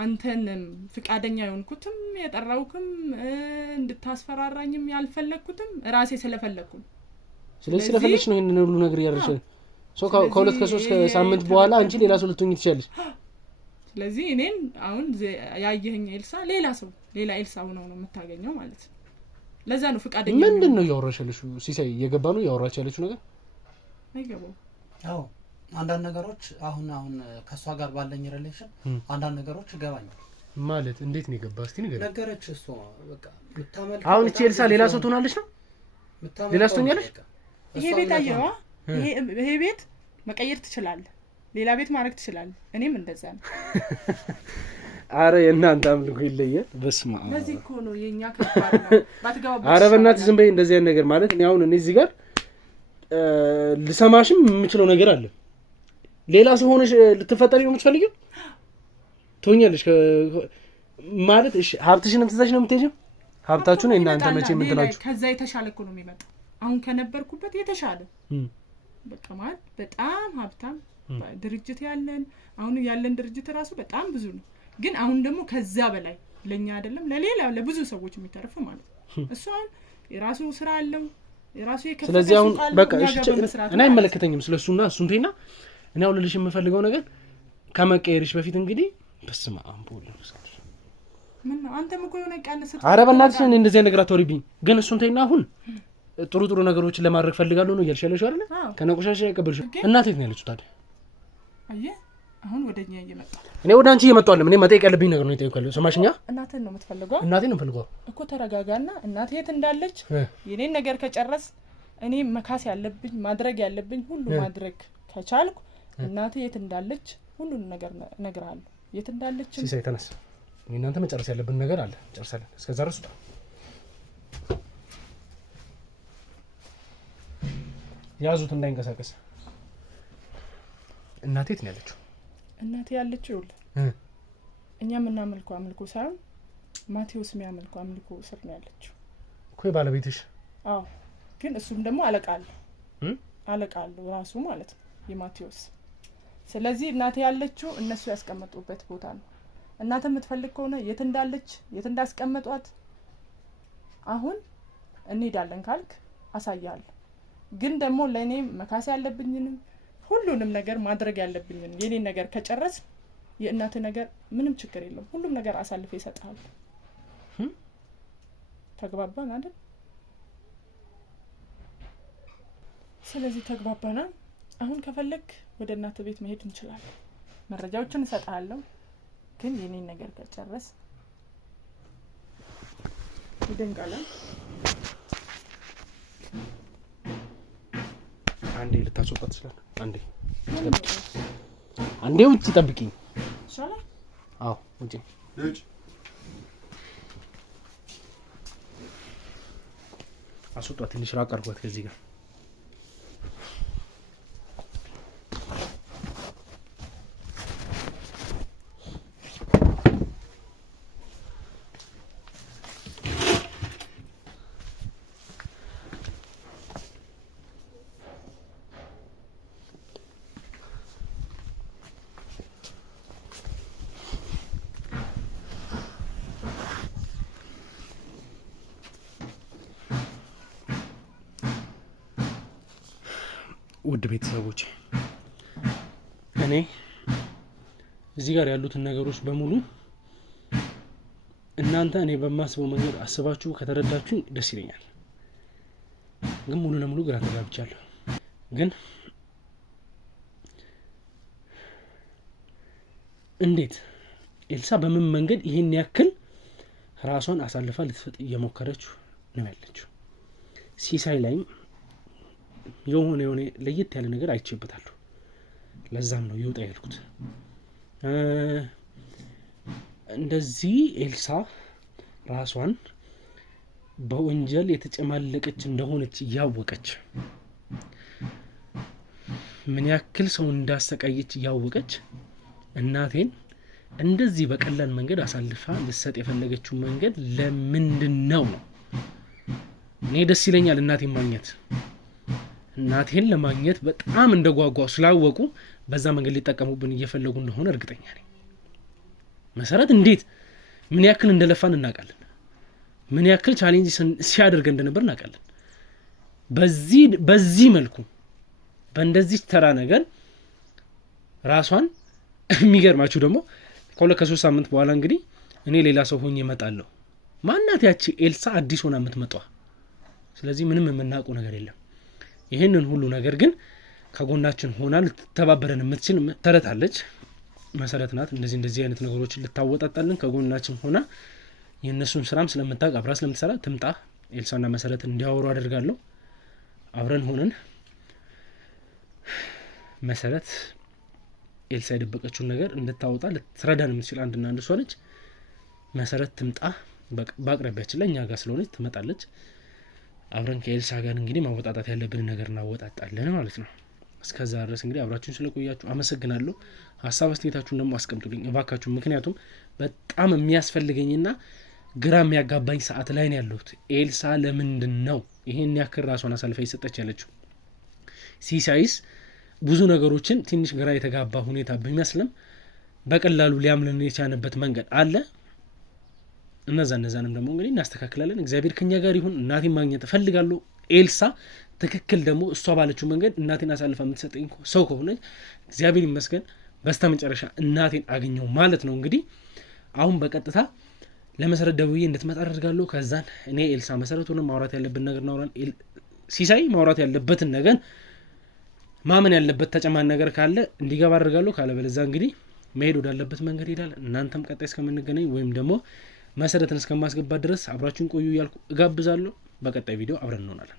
አንተንም ፍቃደኛ የሆንኩትም የጠራውክም እንድታስፈራራኝም ያልፈለኩትም ራሴ ስለፈለኩ ስለዚህ ስለፈለግሽ ነው ይሄን ሁሉ ነገር ያርሽ ሶ ከሁለት ከሶስት ሳምንት በኋላ አንቺ ሌላ ሰው ልትሆኚ ትችያለሽ ስለዚህ እኔን አሁን ያየኸኝ ኤልሳ ሌላ ሰው ሌላ ኤልሳ ሆኖ ነው የምታገኘው ማለት ነው ለዛ ነው ፍቃደኛ ምንድነው ያወራሽልሽ ሲሳይ የገባ ነው ያወራችልሽ ነገር አይገባው አዎ አንዳንድ ነገሮች አሁን ከሷ ጋር ባለኝ ሪሌሽን አንዳንድ ነገሮች ይገባኛል ማለት እንዴት ነው የገባ እስቲ ንገረኝ ነገረች እሷ በቃ ምታመልክ አሁን እቺ ኤልሳ ሌላ ሰው ትሆናለች ነው ሌላ ሰው ትሆኛለሽ ይሄ ቤት አየዋ ይሄ ቤት መቀየር ትችላለህ ሌላ ቤት ማድረግ ትችላለህ እኔም እንደዛ ነው አረ የእናንተ አምልኮ ይለያል በስማ ለዚህ እኮ ነው የኛ ከባድ ነው ባትገባው አረ በእናትህ ዝም በይ እንደዚህ አይነት ነገር ማለት እኔ አሁን እዚህ ጋር ልሰማሽም የምችለው ነገር አለ ሌላ ሰው ሆነሽ ልትፈጠሪ ነው የምትፈልጊው ትሆኛለሽ ማለት እሺ ሀብትሽንም ትዘሽ ነው የምትሄጂው ሀብታችሁን እናንተ መቼ የምትላችሁ ከዛ የተሻለ እኮ ነው የሚመጣው አሁን ከነበርኩበት የተሻለ በቃ ማለት በጣም ሀብታም ድርጅት አሁን ያለን ድርጅት ራሱ በጣም ብዙ ነው ግን አሁን ደግሞ ከዛ በላይ ለኛ አይደለም ለሌላ ለብዙ ሰዎች የሚተርፍ ማለት እሱ አሁን የራሱ ስራ አለው የራሱ የከፈተ ስለዚህ አሁን በቃ እሺ እኔ አይመለከተኝም ስለሱና እሱን ተይና እኔ አሁን ልልሽ የምፈልገው ነገር ከመቀየርሽ በፊት እንግዲህ በስመ አብ ወልድ ምን ነው አንተም እኮ የሆነ ቀን ስር ኧረ በእናትሽ እንደዚህ ነገር አትወሪብኝ። ግን እሱን ተይና አሁን ጥሩ ነገሮችን ለማድረግ ፈልጋለሁ ነው እያልሻለሽ አይደል? ከነቆሻሻ ያቀበልሽ እናቴ ነው ያለችው። ታዲያ አየህ አሁን ወደኛ እየመጣ እኔ ወደ አንቺ እየመጣሁ አይደለም። እኔ መጠየቅ ያለብኝ ነገር ነው የጠየቅኩት። ሰማሽኛ? እናቴን ነው የምትፈልገው? እናቴን ነው የምፈልገው እኮ ተረጋጋና እናቴ የት እንዳለች የኔን ነገር ከጨረስ እኔ መካስ ያለብኝ ማድረግ ያለብኝ ሁሉ ማድረግ ከቻልኩ እናቴ የት እንዳለች ሁሉን ነገር እነግርሃለሁ። የት እንዳለች ሲሳይ ተነስ። እናንተ መጨረስ ያለብን ነገር አለ። ጨርሰናል። እስከዛ ድረስ ያዙት እንዳይንቀሳቀስ። እናቴ የት ነው ያለችው? እናቴ ያለችው ይኸውልህ እኛ የምናመልከው አምልኮ ሳይሆን ማቴዎስ የሚያመልከው አምልኮ ስር ነው ያለችው እኮ ባለቤትሽ። አዎ ግን እሱም ደግሞ አለቃለሁ ራሱ ማለት ነው የማቴዎስ። ስለዚህ እናቴ ያለችው እነሱ ያስቀመጡበት ቦታ ነው። እናተ የምትፈልግ ከሆነ የት እንዳለች የት እንዳስቀመጧት አሁን እንሄዳለን ካልክ አሳያለሁ። ግን ደግሞ ለእኔ መካስ ያለብኝንም ሁሉንም ነገር ማድረግ ያለብኝን የኔን ነገር ከጨረስ የእናት ነገር ምንም ችግር የለም። ሁሉም ነገር አሳልፌ እሰጥሃለሁ። ተግባባን አይደል? ስለዚህ ተግባባና አሁን ከፈለክ ወደ እናት ቤት መሄድ እንችላለን። መረጃዎችን እሰጥሃለሁ። ግን የኔን ነገር ከጨረስ ይደንቃል። አንዴ ልታስወጣት ይችላል። አንዴ ውጪ ጠብቂኝ። ይሻላል። አዎ ውጪ አስወጣት። ትንሽ ራቅ አድርጓት ከዚህ ጋር። ውድ ቤተሰቦች እኔ እዚህ ጋር ያሉትን ነገሮች በሙሉ እናንተ እኔ በማስበው መንገድ አስባችሁ ከተረዳችሁ ደስ ይለኛል። ግን ሙሉ ለሙሉ ግራ ተጋብቻለሁ። ግን እንዴት ኤልሳ በምን መንገድ ይሄን ያክል ራሷን አሳልፋ ልትሰጥ እየሞከረች ነው ያለችው? ሲሳይ ላይም የሆነ ለየት ያለ ነገር አይቼበታለሁ። ለዛም ነው ይውጣ ያልኩት። እንደዚህ ኤልሳ ራሷን በወንጀል የተጨማለቀች እንደሆነች እያወቀች ምን ያክል ሰው እንዳሰቃየች እያወቀች እናቴን እንደዚህ በቀላል መንገድ አሳልፋ ልትሰጥ የፈለገችው መንገድ ለምንድን ነው? እኔ ደስ ይለኛል እናቴን ማግኘት። እናቴን ለማግኘት በጣም እንደጓጓ ስላወቁ በዛ መንገድ ሊጠቀሙብን እየፈለጉ እንደሆነ እርግጠኛ ነኝ። መሰረት እንዴት ምን ያክል እንደለፋን እናውቃለን። ምን ያክል ቻሌንጅ ሲያደርግ እንደነበር እናውቃለን። በዚህ መልኩ በእንደዚህ ተራ ነገር ራሷን የሚገርማችሁ ደግሞ ከ3 ሳምንት በኋላ እንግዲህ እኔ ሌላ ሰው ሆኜ እመጣለሁ። ማናት ያቺ ኤልሳ አዲስ ሆና የምትመጣው? ስለዚህ ምንም የምናውቀው ነገር የለም። ይህንን ሁሉ ነገር ግን ከጎናችን ሆና ልትተባበረን የምትችል ተረታለች። መሰረት ናት። እንደዚህ አይነት ነገሮችን ልታወጣጣልን ከጎናችን ሆና የእነሱን ስራም ስለምታውቅ አብራ ስለምትሰራ ትምጣ። ኤልሳና መሰረት እንዲያወሩ አደርጋለሁ። አብረን ሆነን መሰረት ኤልሳ የደበቀችውን ነገር እንድታወጣ ልትረዳን የምትችል አንድና አንድ እሷ ነች። መሰረት ትምጣ። በአቅራቢያችን ላይ እኛ ጋር ስለሆነች ትመጣለች። አብረን ከኤልሳ ጋር እንግዲህ ማወጣጣት ያለብን ነገር እናወጣጣለን ማለት ነው። እስከዛ ድረስ እንግዲህ አብራችሁን ስለቆያችሁ አመሰግናለሁ። ሀሳብ አስተያየታችሁን ደግሞ አስቀምጡልኝ እባካችሁ። ምክንያቱም በጣም የሚያስፈልገኝና ግራ የሚያጋባኝ ሰዓት ላይ ነው ያለሁት። ኤልሳ ለምንድን ነው ይሄን ያክል ራሷን አሳልፋ እየሰጠች ያለችው? ሲሳይስ ብዙ ነገሮችን ትንሽ ግራ የተጋባ ሁኔታ ቢመስልም በቀላሉ ሊያምልን የቻለበት መንገድ አለ። እነዛንም ደግሞ እንግዲህ እናስተካክላለን። እግዚአብሔር ከኛ ጋር ይሁን። እናቴን ማግኘት እፈልጋለሁ። ኤልሳ ትክክል ደግሞ እሷ ባለችው መንገድ እናቴን አሳልፋ የምትሰጠኝ ሰው ከሆነች እግዚአብሔር ይመስገን በስተመጨረሻ እናቴን አገኘው ማለት ነው። እንግዲህ አሁን በቀጥታ ለመሰረት ደውዬ እንድትመጣ አደርጋለሁ። ከዛን እኔ ኤልሳ መሰረት ሆነ ማውራት ያለብን ነገር እናውራን። ሲሳይ ማውራት ያለበትን ነገር ማመን ያለበት ተጨማሪ ነገር ካለ እንዲገባ አደርጋለሁ። ካለበለዚያ እንግዲህ መሄድ ወዳለበት መንገድ ሄዳል። እናንተም ቀጣይ እስከምንገናኝ ወይም ደግሞ መሰረትን እስከማስገባት ድረስ አብራችሁን ቆዩ እያልኩ እጋብዛለሁ። በቀጣይ ቪዲዮ አብረን እንሆናለን።